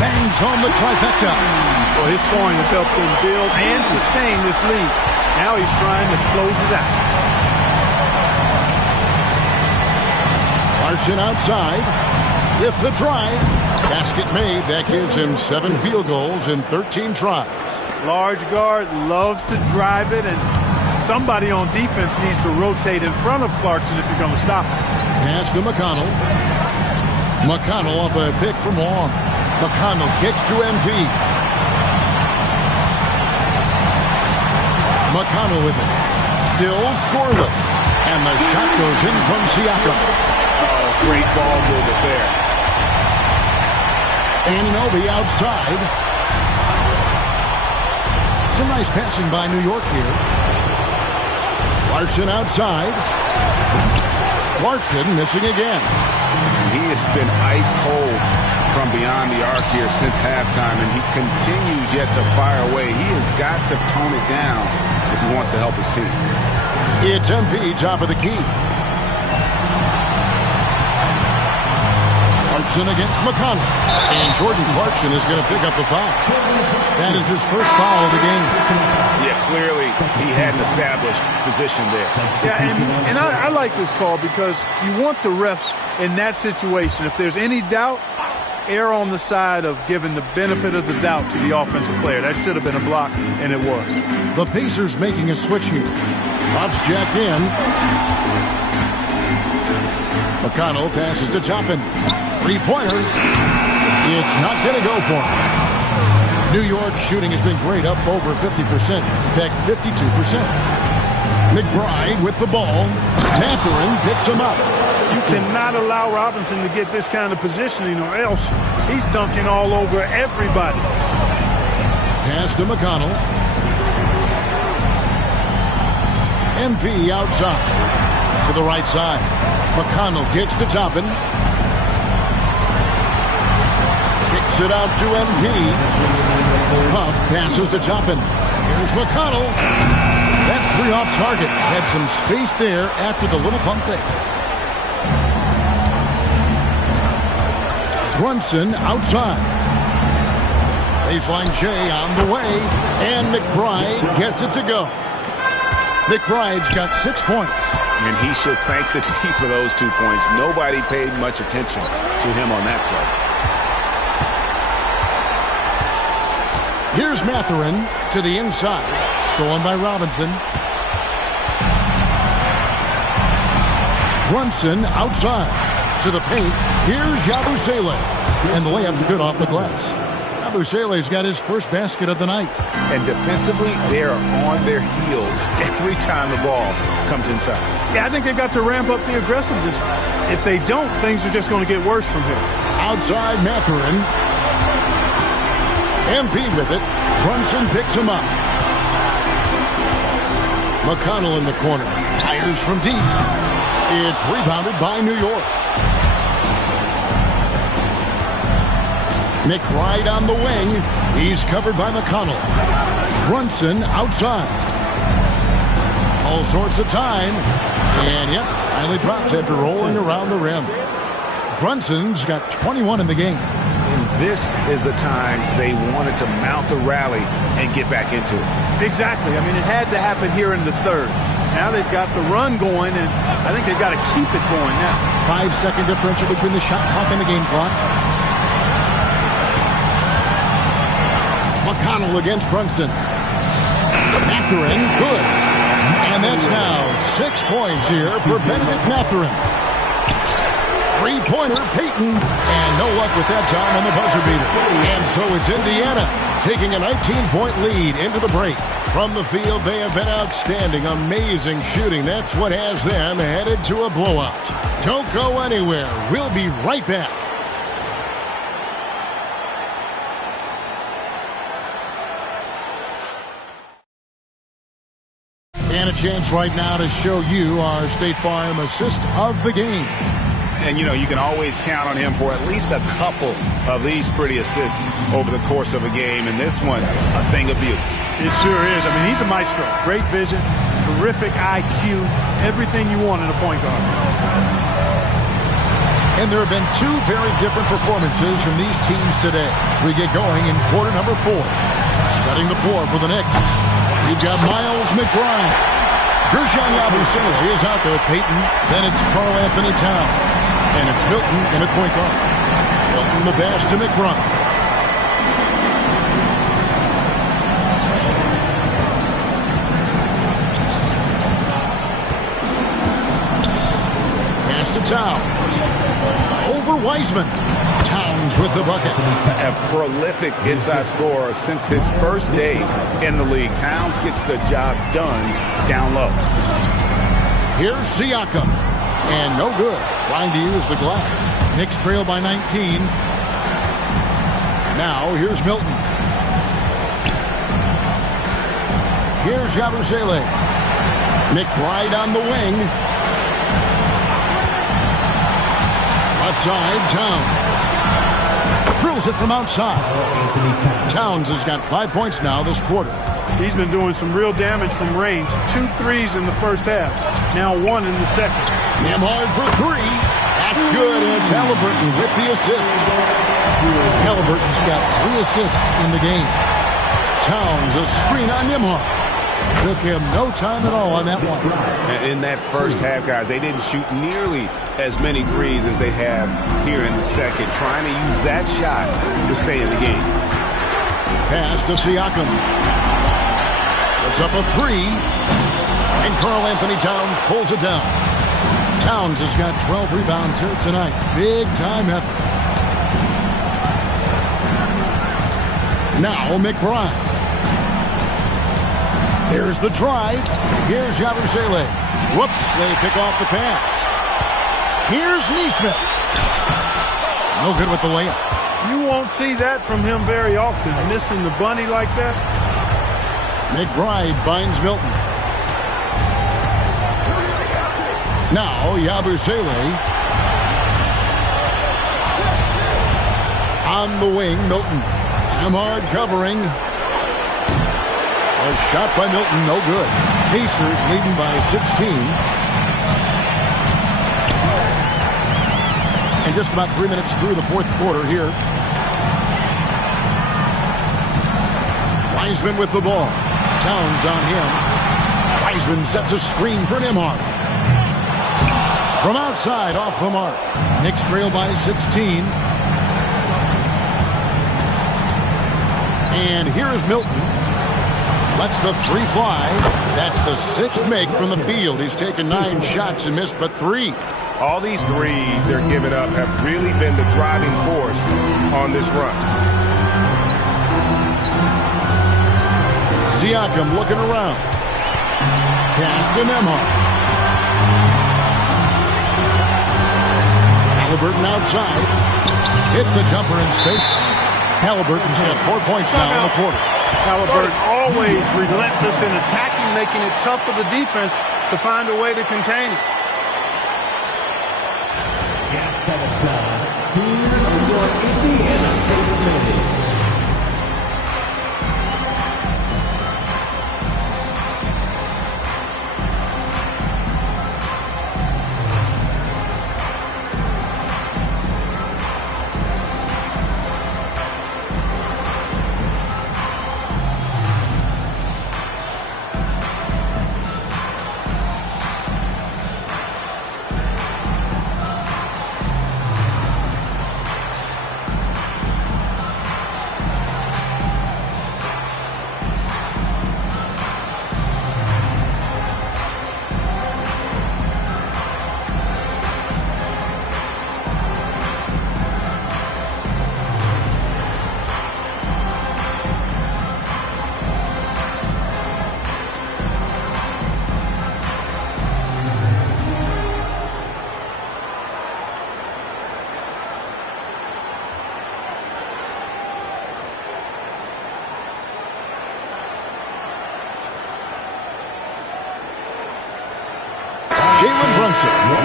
Bangs home the trifecta. Well, his scoring has helped him build and sustain this lead. Now he's trying to close it out. Clarkson outside. With the drive. Basket made. That gives him 7 field goals in 13 tries. Large guard loves to drive it, and somebody on defense needs to rotate in front of Clarkson if you're going to stop him. Pass to McConnell. McConnell off a pick from Wong. McConnell kicks to MP. McConnell with it. Still scoreless. And the shot goes in from Siakam. Oh, great ball movement there. Anunoby outside. Some nice passing by New York here. Clarkson outside. Clarkson missing again. He has been ice cold from beyond the arc here since halftime, and he continues yet to fire away. He has got to tone it down if he wants to help his team. It's MP, top of the key. Clarkson against McConnell. And Jordan Clarkson is going to pick up the foul. That is his first foul of the game. Yeah, clearly he had an established position there. Yeah, and I like this call because you want the refs in that situation. If there's any doubt, err on the side of giving the benefit of the doubt to the offensive player. That should have been a block, and it was. The Pacers making a switch here. Buffs jacked in. McConnell passes to Toppin. Three-pointer. It's not going to go for him. New York shooting has been great, up over 50%. In fact, 52%. McBride with the ball. Mathurin picks him up. You cannot allow Robinson to get this kind of positioning, or else he's dunking all over everybody. Pass to McConnell. MP outside. To the right side. McConnell kicks to Toppin. Kicks Kicks it out to MP. Puff passes to Toppin. Here's McConnell. That three off target. Had some space there after the little pump fake. Brunson outside. Baseline J on the way. And McBride gets it to go. McBride's got 6 points. And he should thank the team for those 2 points. Nobody paid much attention to him on that play. Here's Matherin to the inside. Stolen by Robinson. Brunson outside to the paint. Here's Yabusele. And the layup's good off the glass. Yabusele's got his first basket of the night. And defensively, they are on their heels every time the ball comes inside. Yeah, I think they've got to ramp up the aggressiveness. If they don't, things are just going to get worse from here. Outside Matherin. MP with it. Brunson picks him up. McConnell in the corner. Tires from deep. It's rebounded by New York. McBride on the wing. He's covered by McConnell. Brunson outside. All sorts of time. And, yep, finally drops after rolling around the rim. Brunson's got 21 in the game. And this is the time they wanted to mount the rally and get back into it. Exactly. I mean, it had to happen here in the third. Now they've got the run going, and I think they've got to keep it going now. 5-second differential between the shot clock and the game clock. McConnell against Brunson. Matherin, good. And that's now 6 points here for Benedict Matherin. Three-pointer, Payton. And no luck with that time on the buzzer beater. And so it's Indiana taking a 19-point lead into the break. From the field, they have been outstanding. Amazing shooting. That's what has them headed to a blowout. Don't go anywhere. We'll be right back. And a chance right now to show you our State Farm assist of the game. And, you know, you can always count on him for at least a couple of these pretty assists over the course of a game. And this one, a thing of beauty. It sure is. I mean, he's a maestro. Great vision, terrific IQ, everything you want in a point guard. And there have been two very different performances from these teams today as we get going in quarter number 4. Setting the floor for the Knicks. You've got Miles McBride. Gershon Yabusele is out there with Payton. Then it's Karl Anthony Towns. And it's Milton in at point guard. Milton the pass to McBride. Pass to Towns. Over Wiseman. Towns with the bucket. A prolific inside scorer since his first day in the league. Towns gets the job done down low. Here's Siakam. And no good. Trying to use the glass. Knicks trail by 19. Now here's Milton. Here's Yabusele. McBride on the wing. Left side, Towns. Drills it from outside. Towns has got 5 points now this quarter. He's been doing some real damage from range. 2 threes in the first half. Now 1 in the second. Nembhard for 3. That's good. And it's Halliburton with the assist. Halliburton's got 3 assists in the game. Towns, a screen on Nembhard. Took him no time at all on that one. In that first half, guys, they didn't shoot nearly as many threes as they have here in the second, trying to use that shot to stay in the game. Pass to Siakam. It's up a 3. And Karl Anthony Towns pulls it down. Towns has got 12 rebounds here tonight. Big time effort. Now McBride. Here's the drive. Here's Yabusele. Whoops, they pick off the pass. Here's Nesmith. No good with the layup. You won't see that from him very often, missing the bunny like that. McBride finds Milton. Now Yabusele on the wing, Milton. Nembhard covering. A shot by Milton, no good. Pacers leading by 16. And just about 3 minutes through the fourth quarter here. Wiseman with the ball. Towns on him. Wiseman sets a screen for Nembhard. From outside, off the mark. Knicks trail by 16. And here is Milton. Lets the three fly. That's the sixth make from the field. He's taken 9 shots and missed but 3. All these threes they're giving up have really been the driving force on this run. Siakam looking around. Pass to Nembhard. Halliburton outside. Hits the jumper in space. Halliburton's got 4 points now in the quarter. Halliburton always relentless in attacking, making it tough for the defense to find a way to contain it.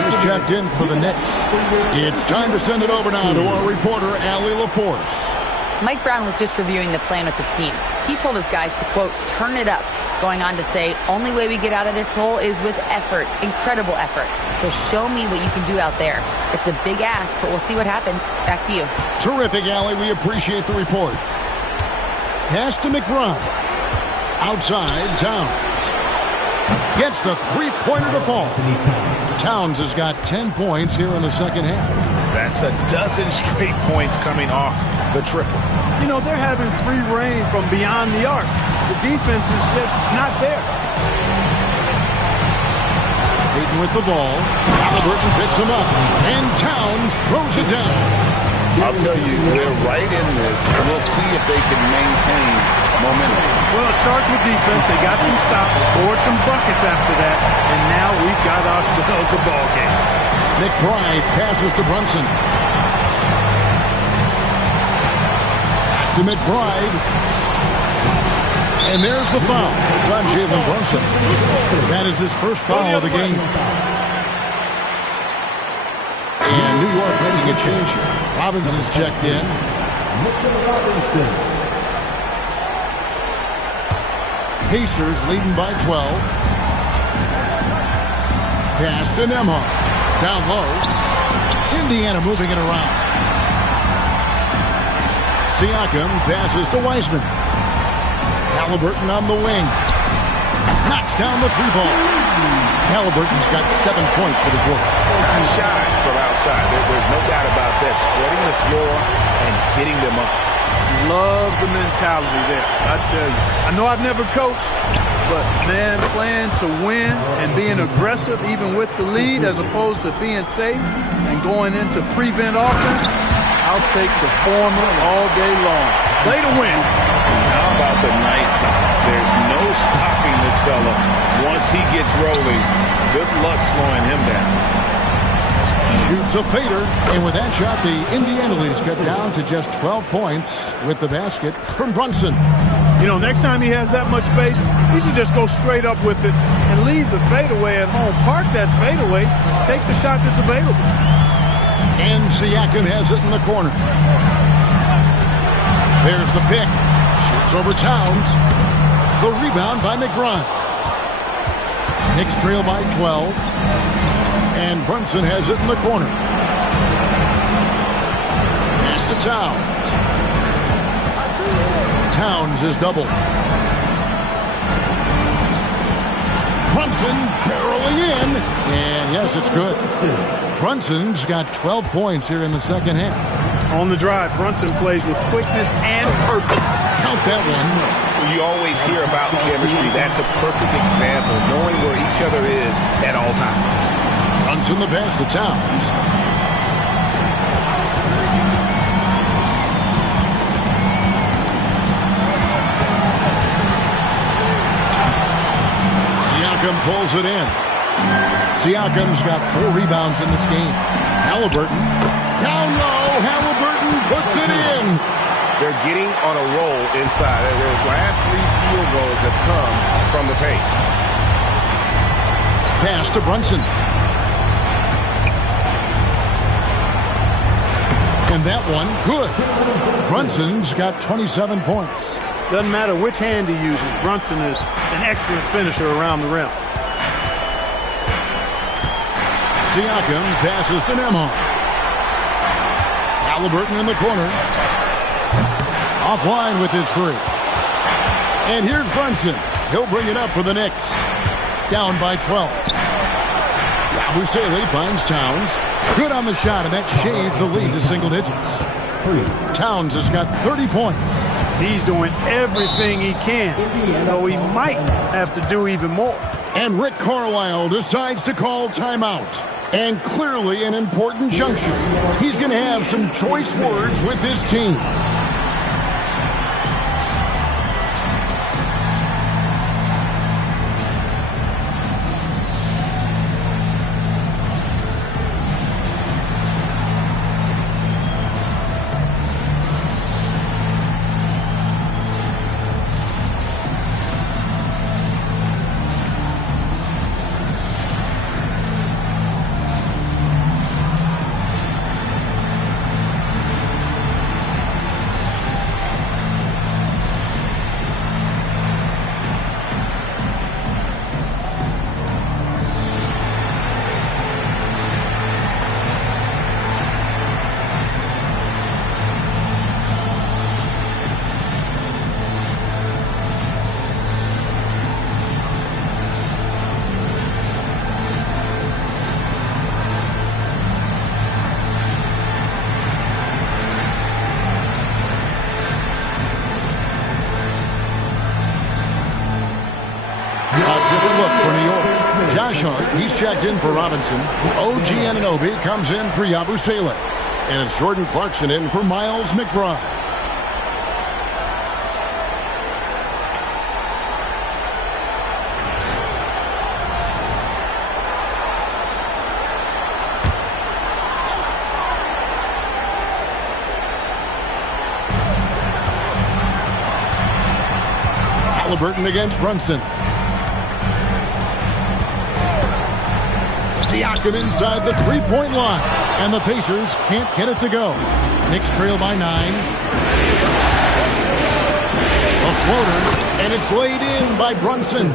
He's checked in for the Knicks. It's time to send it over now to our reporter, Allie LaForce. Mike Brown was just reviewing the plan with his team. He told his guys to, quote, turn it up, going on to say, only way we get out of this hole is with effort, incredible effort. So show me what you can do out there. It's a big ask, but we'll see what happens. Back to you. Terrific, Allie. We appreciate the report. Pass to McBride. Outside, Towns. Gets the three-pointer to fall. Towns has got 10 points here in the second half. That's a dozen straight points coming off the triple. You know, they're having free reign from beyond the arc. The defense is just not there. Payton with the ball. Halliburton picks him up. And Towns throws it down. I'll tell you, they're right in this. We'll see if they can maintain momentum. Well, it starts with defense. They got some stops, scored some buckets after that, and now we've got ourselves a ball game. McBride passes to Brunson. Back to McBride. And there's the foul. It's on Jalen Brunson. That is his first foul of the game. And New York making a change here. Robinson's checked in. Pacers leading by 12. Pass to Nembhard. Down low. Indiana moving it around. Siakam passes to Wiseman. Halliburton on the wing. Knocks down the three ball. Halliburton's got 7 points for the quarter. Nice shot from outside. There's no doubt about that. Spreading the floor and hitting them up. Love the mentality there, I tell you. I know I've never coached, but, man, playing to win and being aggressive even with the lead as opposed to being safe and going into prevent offense, I'll take the former all day long. Play to win. How about the night? There's no stopping this fella. Once he gets rolling, good luck slowing him down. Shoots a fader, and with that shot, the Indiana lead's cut down to just 12 points with the basket from Brunson. You know, next time he has that much space, he should just go straight up with it and leave the fadeaway at home. Park that fadeaway, take the shot that's available. And Siakam has it in the corner. There's the pick. Shoots over Towns. The rebound by McBride. Knicks trail by 12. And Brunson has it in the corner. Pass to Towns. Towns is doubled. Brunson barreling in. And yes, it's good. Brunson's got 12 points here in the second half. On the drive, Brunson plays with quickness and purpose. Count that one. You always hear about chemistry. That's a perfect example, knowing where each other is at all times. Brunson the pass to Towns. Siakam pulls it in. Siakam's got 4 rebounds in this game. Halliburton down low. Halliburton puts it in. They're getting on a roll inside. Their last 3 field goals have come from the paint. Pass to Brunson. And that one, good. Brunson's got 27 points. Doesn't matter which hand he uses, Brunson is an excellent finisher around the rim. Siakam passes to Nembhard. Halliburton in the corner. Offline with his 3. And here's Brunson. He'll bring it up for the Knicks. Down by 12. Yabusele finds Towns. Good on the shot, and that shaves the lead to single digits. Towns has got 30 points. He's doing everything he can, though he might have to do even more. And Rick Carlisle decides to call timeout. And clearly an important juncture. He's going to have some choice words with his team. Josh Hart, he's checked in for Robinson. OG Anunoby comes in for Yabusele. And it's Jordan Clarkson in for Miles McBride. Halliburton against Brunson. Siakam inside the three-point line. And the Pacers can't get it to go. Knicks trail by 9. A floater, and it's laid in by Brunson.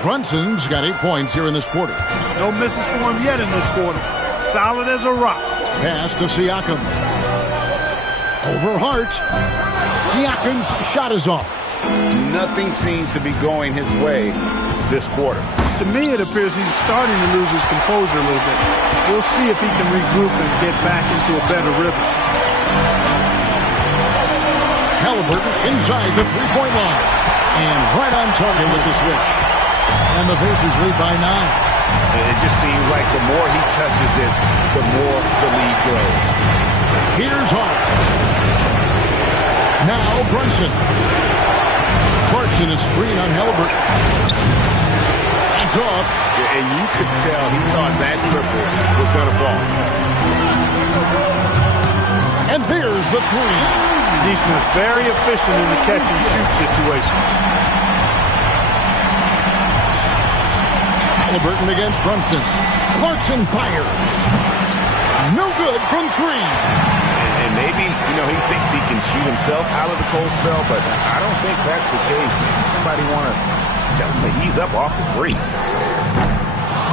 Brunson's got 8 points here in this quarter. No misses for him yet in this quarter. Solid as a rock. Pass to Siakam. Over Hart. Siakam's shot is off. Nothing seems to be going his way this quarter. To me, it appears he's starting to lose his composure a little bit. We'll see if he can regroup and get back into a better rhythm. Halliburton inside the three-point line. And right on target with the switch. And the Pacers lead by 9. It just seems like the more he touches it, the more the lead grows. Here's Hart. Now Brunson. Clarkson is screen on Halliburton. That's off. And you could tell he thought that triple was going to fall. And there's the 3. Neesmith very efficient in the catch-and-shoot situation. Halliburton against Brunson. Clarkson fires. No good from 3. And maybe, he thinks he can shoot himself out of the cold spell, but I don't think that's the case. Maybe somebody want to tell him to ease up off the threes.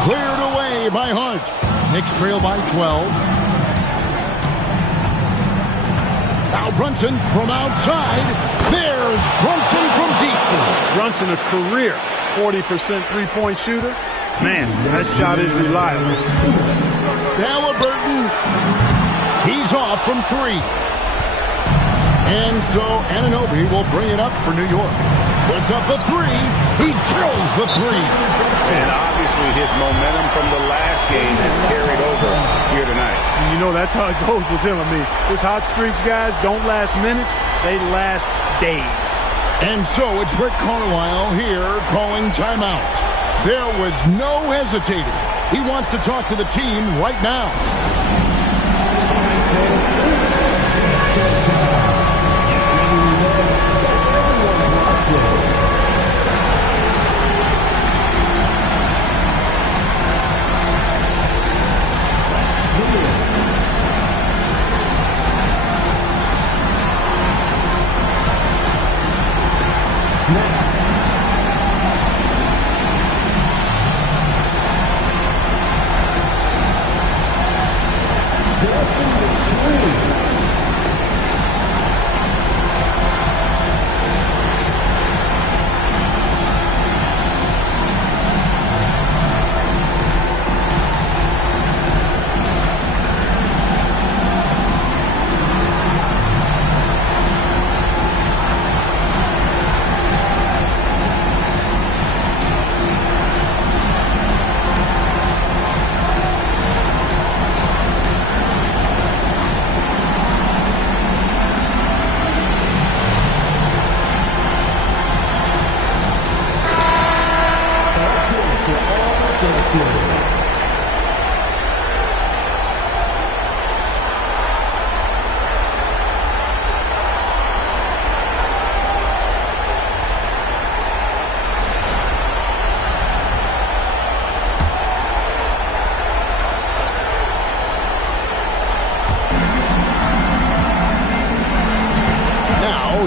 Cleared away by Hart. Knicks trail by 12. Now Brunson from outside. There's Brunson from deep. Brunson, a career 40% three-point shooter. Man, that shot is reliable. Halliburton. He's off from 3. And so Anunoby will bring it up for New York. Puts up the 3. He drills the 3. And obviously his momentum from the last game has carried over here tonight. And you know, that's how it goes with him. I mean, his hot streaks, guys, don't last minutes. They last days. And so it's Rick Carlisle here calling timeout. There was no hesitating. He wants to talk to the team right now.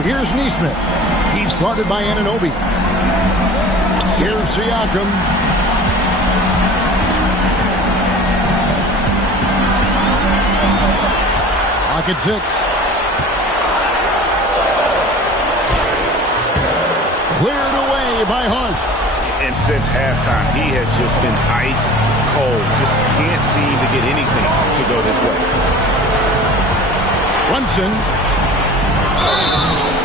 Here's Neesmith. He's guarded by Anunoby. Here's Siakam. Pocket 6. Cleared away by Hart. And since halftime, he has just been ice cold. Just can't seem to get anything to go his way. Brunson.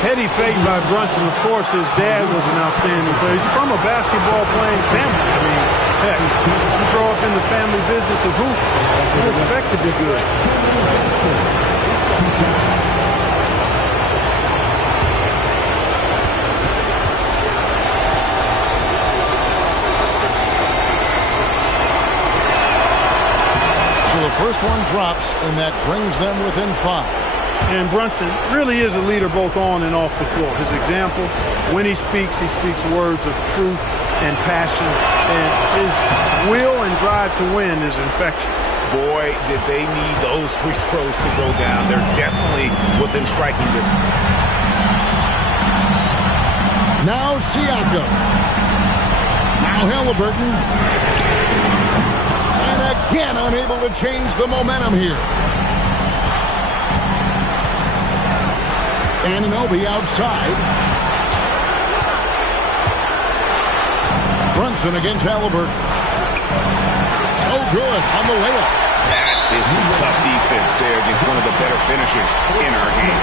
Heady fake by Brunson. Of course, his dad was an outstanding player. He's from a basketball-playing family. I mean, heck, you grow up in the family business of hoop. You expect to be good. So the first one drops, and that brings them within 5. And Brunson really is a leader both on and off the floor. His example, when he speaks words of truth and passion. And his will and drive to win is infectious. Boy, did they need those free throws to go down. They're definitely within striking distance. Now Siakam. Now Halliburton. And again unable to change the momentum here. Anunoby outside. Brunson against Halliburton. Oh, good on the layup. That is some tough defense there against one of the better finishers in our game.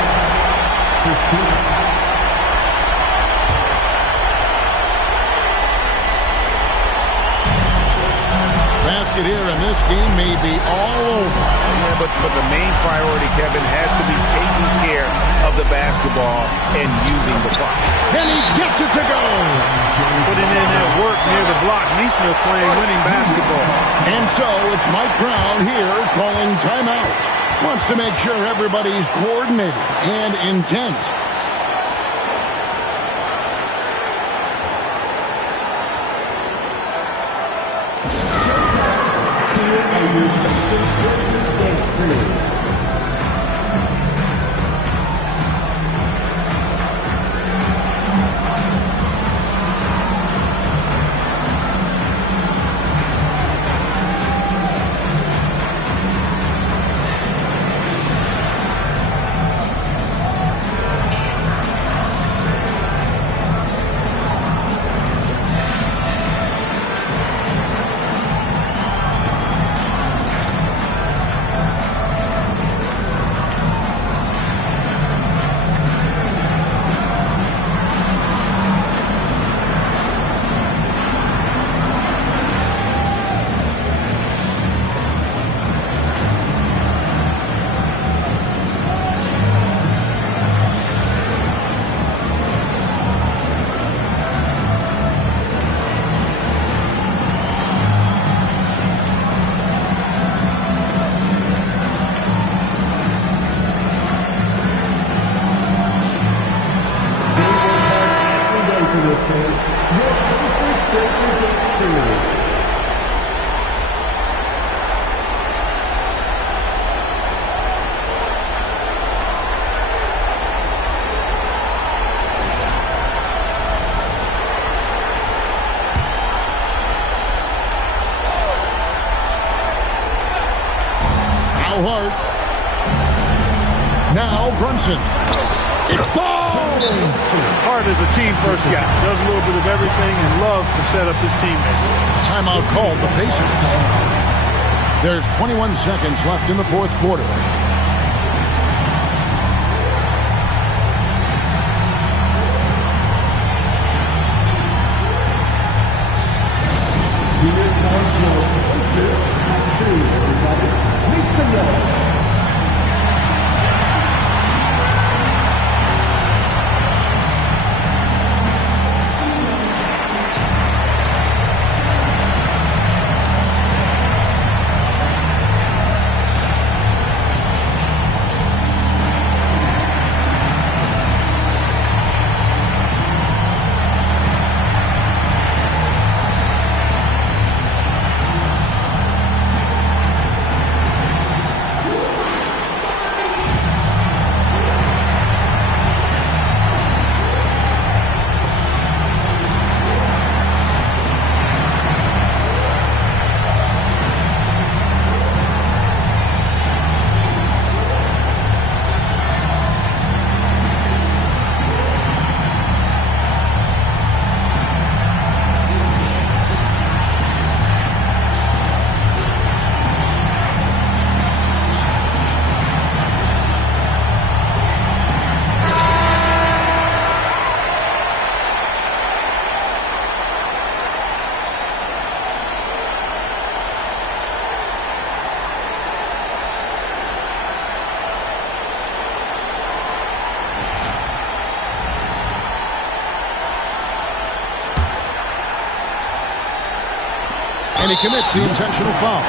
Basket here, and this game may be all over. Yeah, but the main priority, Kevin, has to be taking care of the basketball and using the clock. And he gets it to go. Putting in that work near the block. Neesmith playing winning basketball. And so it's Mike Brown here calling timeout. Wants to make sure everybody's coordinated and intent. hard. Now Brunson. It falls! Hart is a team-first guy. Does a little bit of everything and loves to set up his teammates. Timeout called the Pacers. There's 21 seconds left in the fourth quarter. Make some noise. And he commits the intentional foul.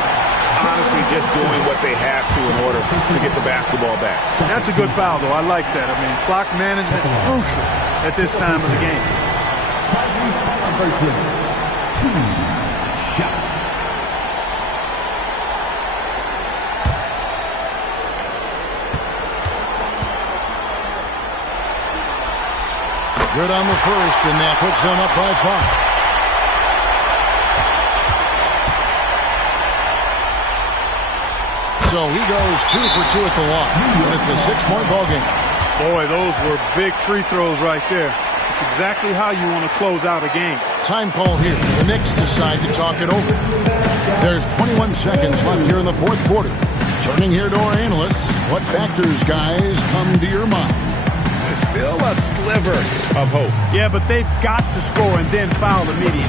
Honestly, just doing what they have to in order to get the basketball back. That's a good foul, though. I like that. I mean, clock management crucial at this time of the game. Two shots. Good on the first, and that puts them up by 5. So he goes 2 for 2 at the line, and it's a 6-point ball game. Boy, those were big free throws right there. It's exactly how you want to close out a game. Time call here. The Knicks decide to talk it over. There's 21 seconds left here in the fourth quarter. Turning here to our analysts, what factors, guys, come to your mind? There's still a sliver of hope. Yeah, but they've got to score and then foul immediately.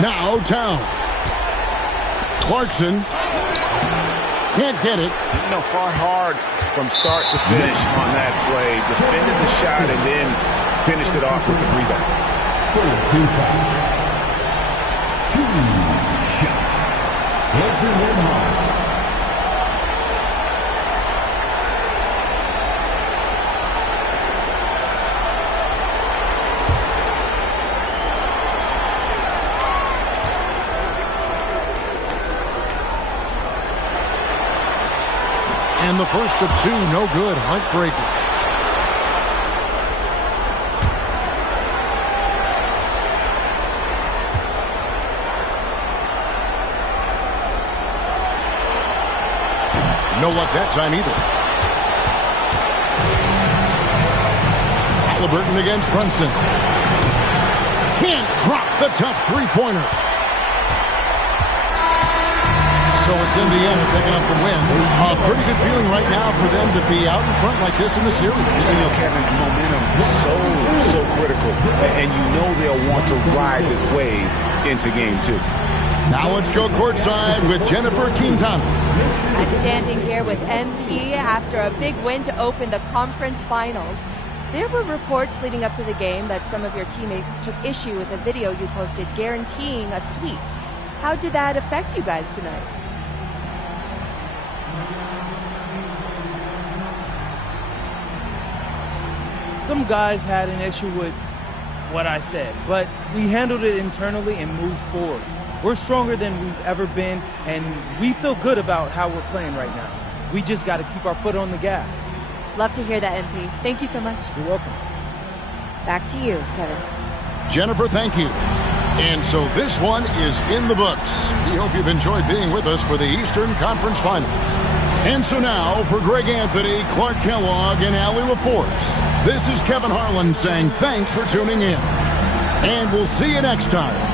Now Towns. Clarkson can't get it. You know, fought hard from start to finish on that play. Defended the shot and then finished it off with the rebound. 2 shots. Answer them hard. And the first of 2, no good. Heartbreaking. No luck that time either. Halliburton against Brunson. Can't drop the tough three-pointer. So it's Indiana picking up the win. A pretty good feeling right now for them to be out in front like this in the series. You know, Kevin, momentum so critical. And you know they'll want to ride this wave into game 2. Now let's go courtside with Jennifer Quintana. I'm standing here with MP after a big win to open the conference finals. There were reports leading up to the game that some of your teammates took issue with a video you posted guaranteeing a sweep. How did that affect you guys tonight? Some guys had an issue with what I said, but we handled it internally and moved forward. We're stronger than we've ever been, and we feel good about how we're playing right now. We just got to keep our foot on the gas. Love to hear that, MP. Thank you so much. You're welcome. Back to you, Kevin. Jennifer, thank you. And so this one is in the books. We hope you've enjoyed being with us for the Eastern Conference Finals. And so now, for Greg Anthony, Clark Kellogg, and Allie LaForce, this is Kevin Harlan saying thanks for tuning in. And we'll see you next time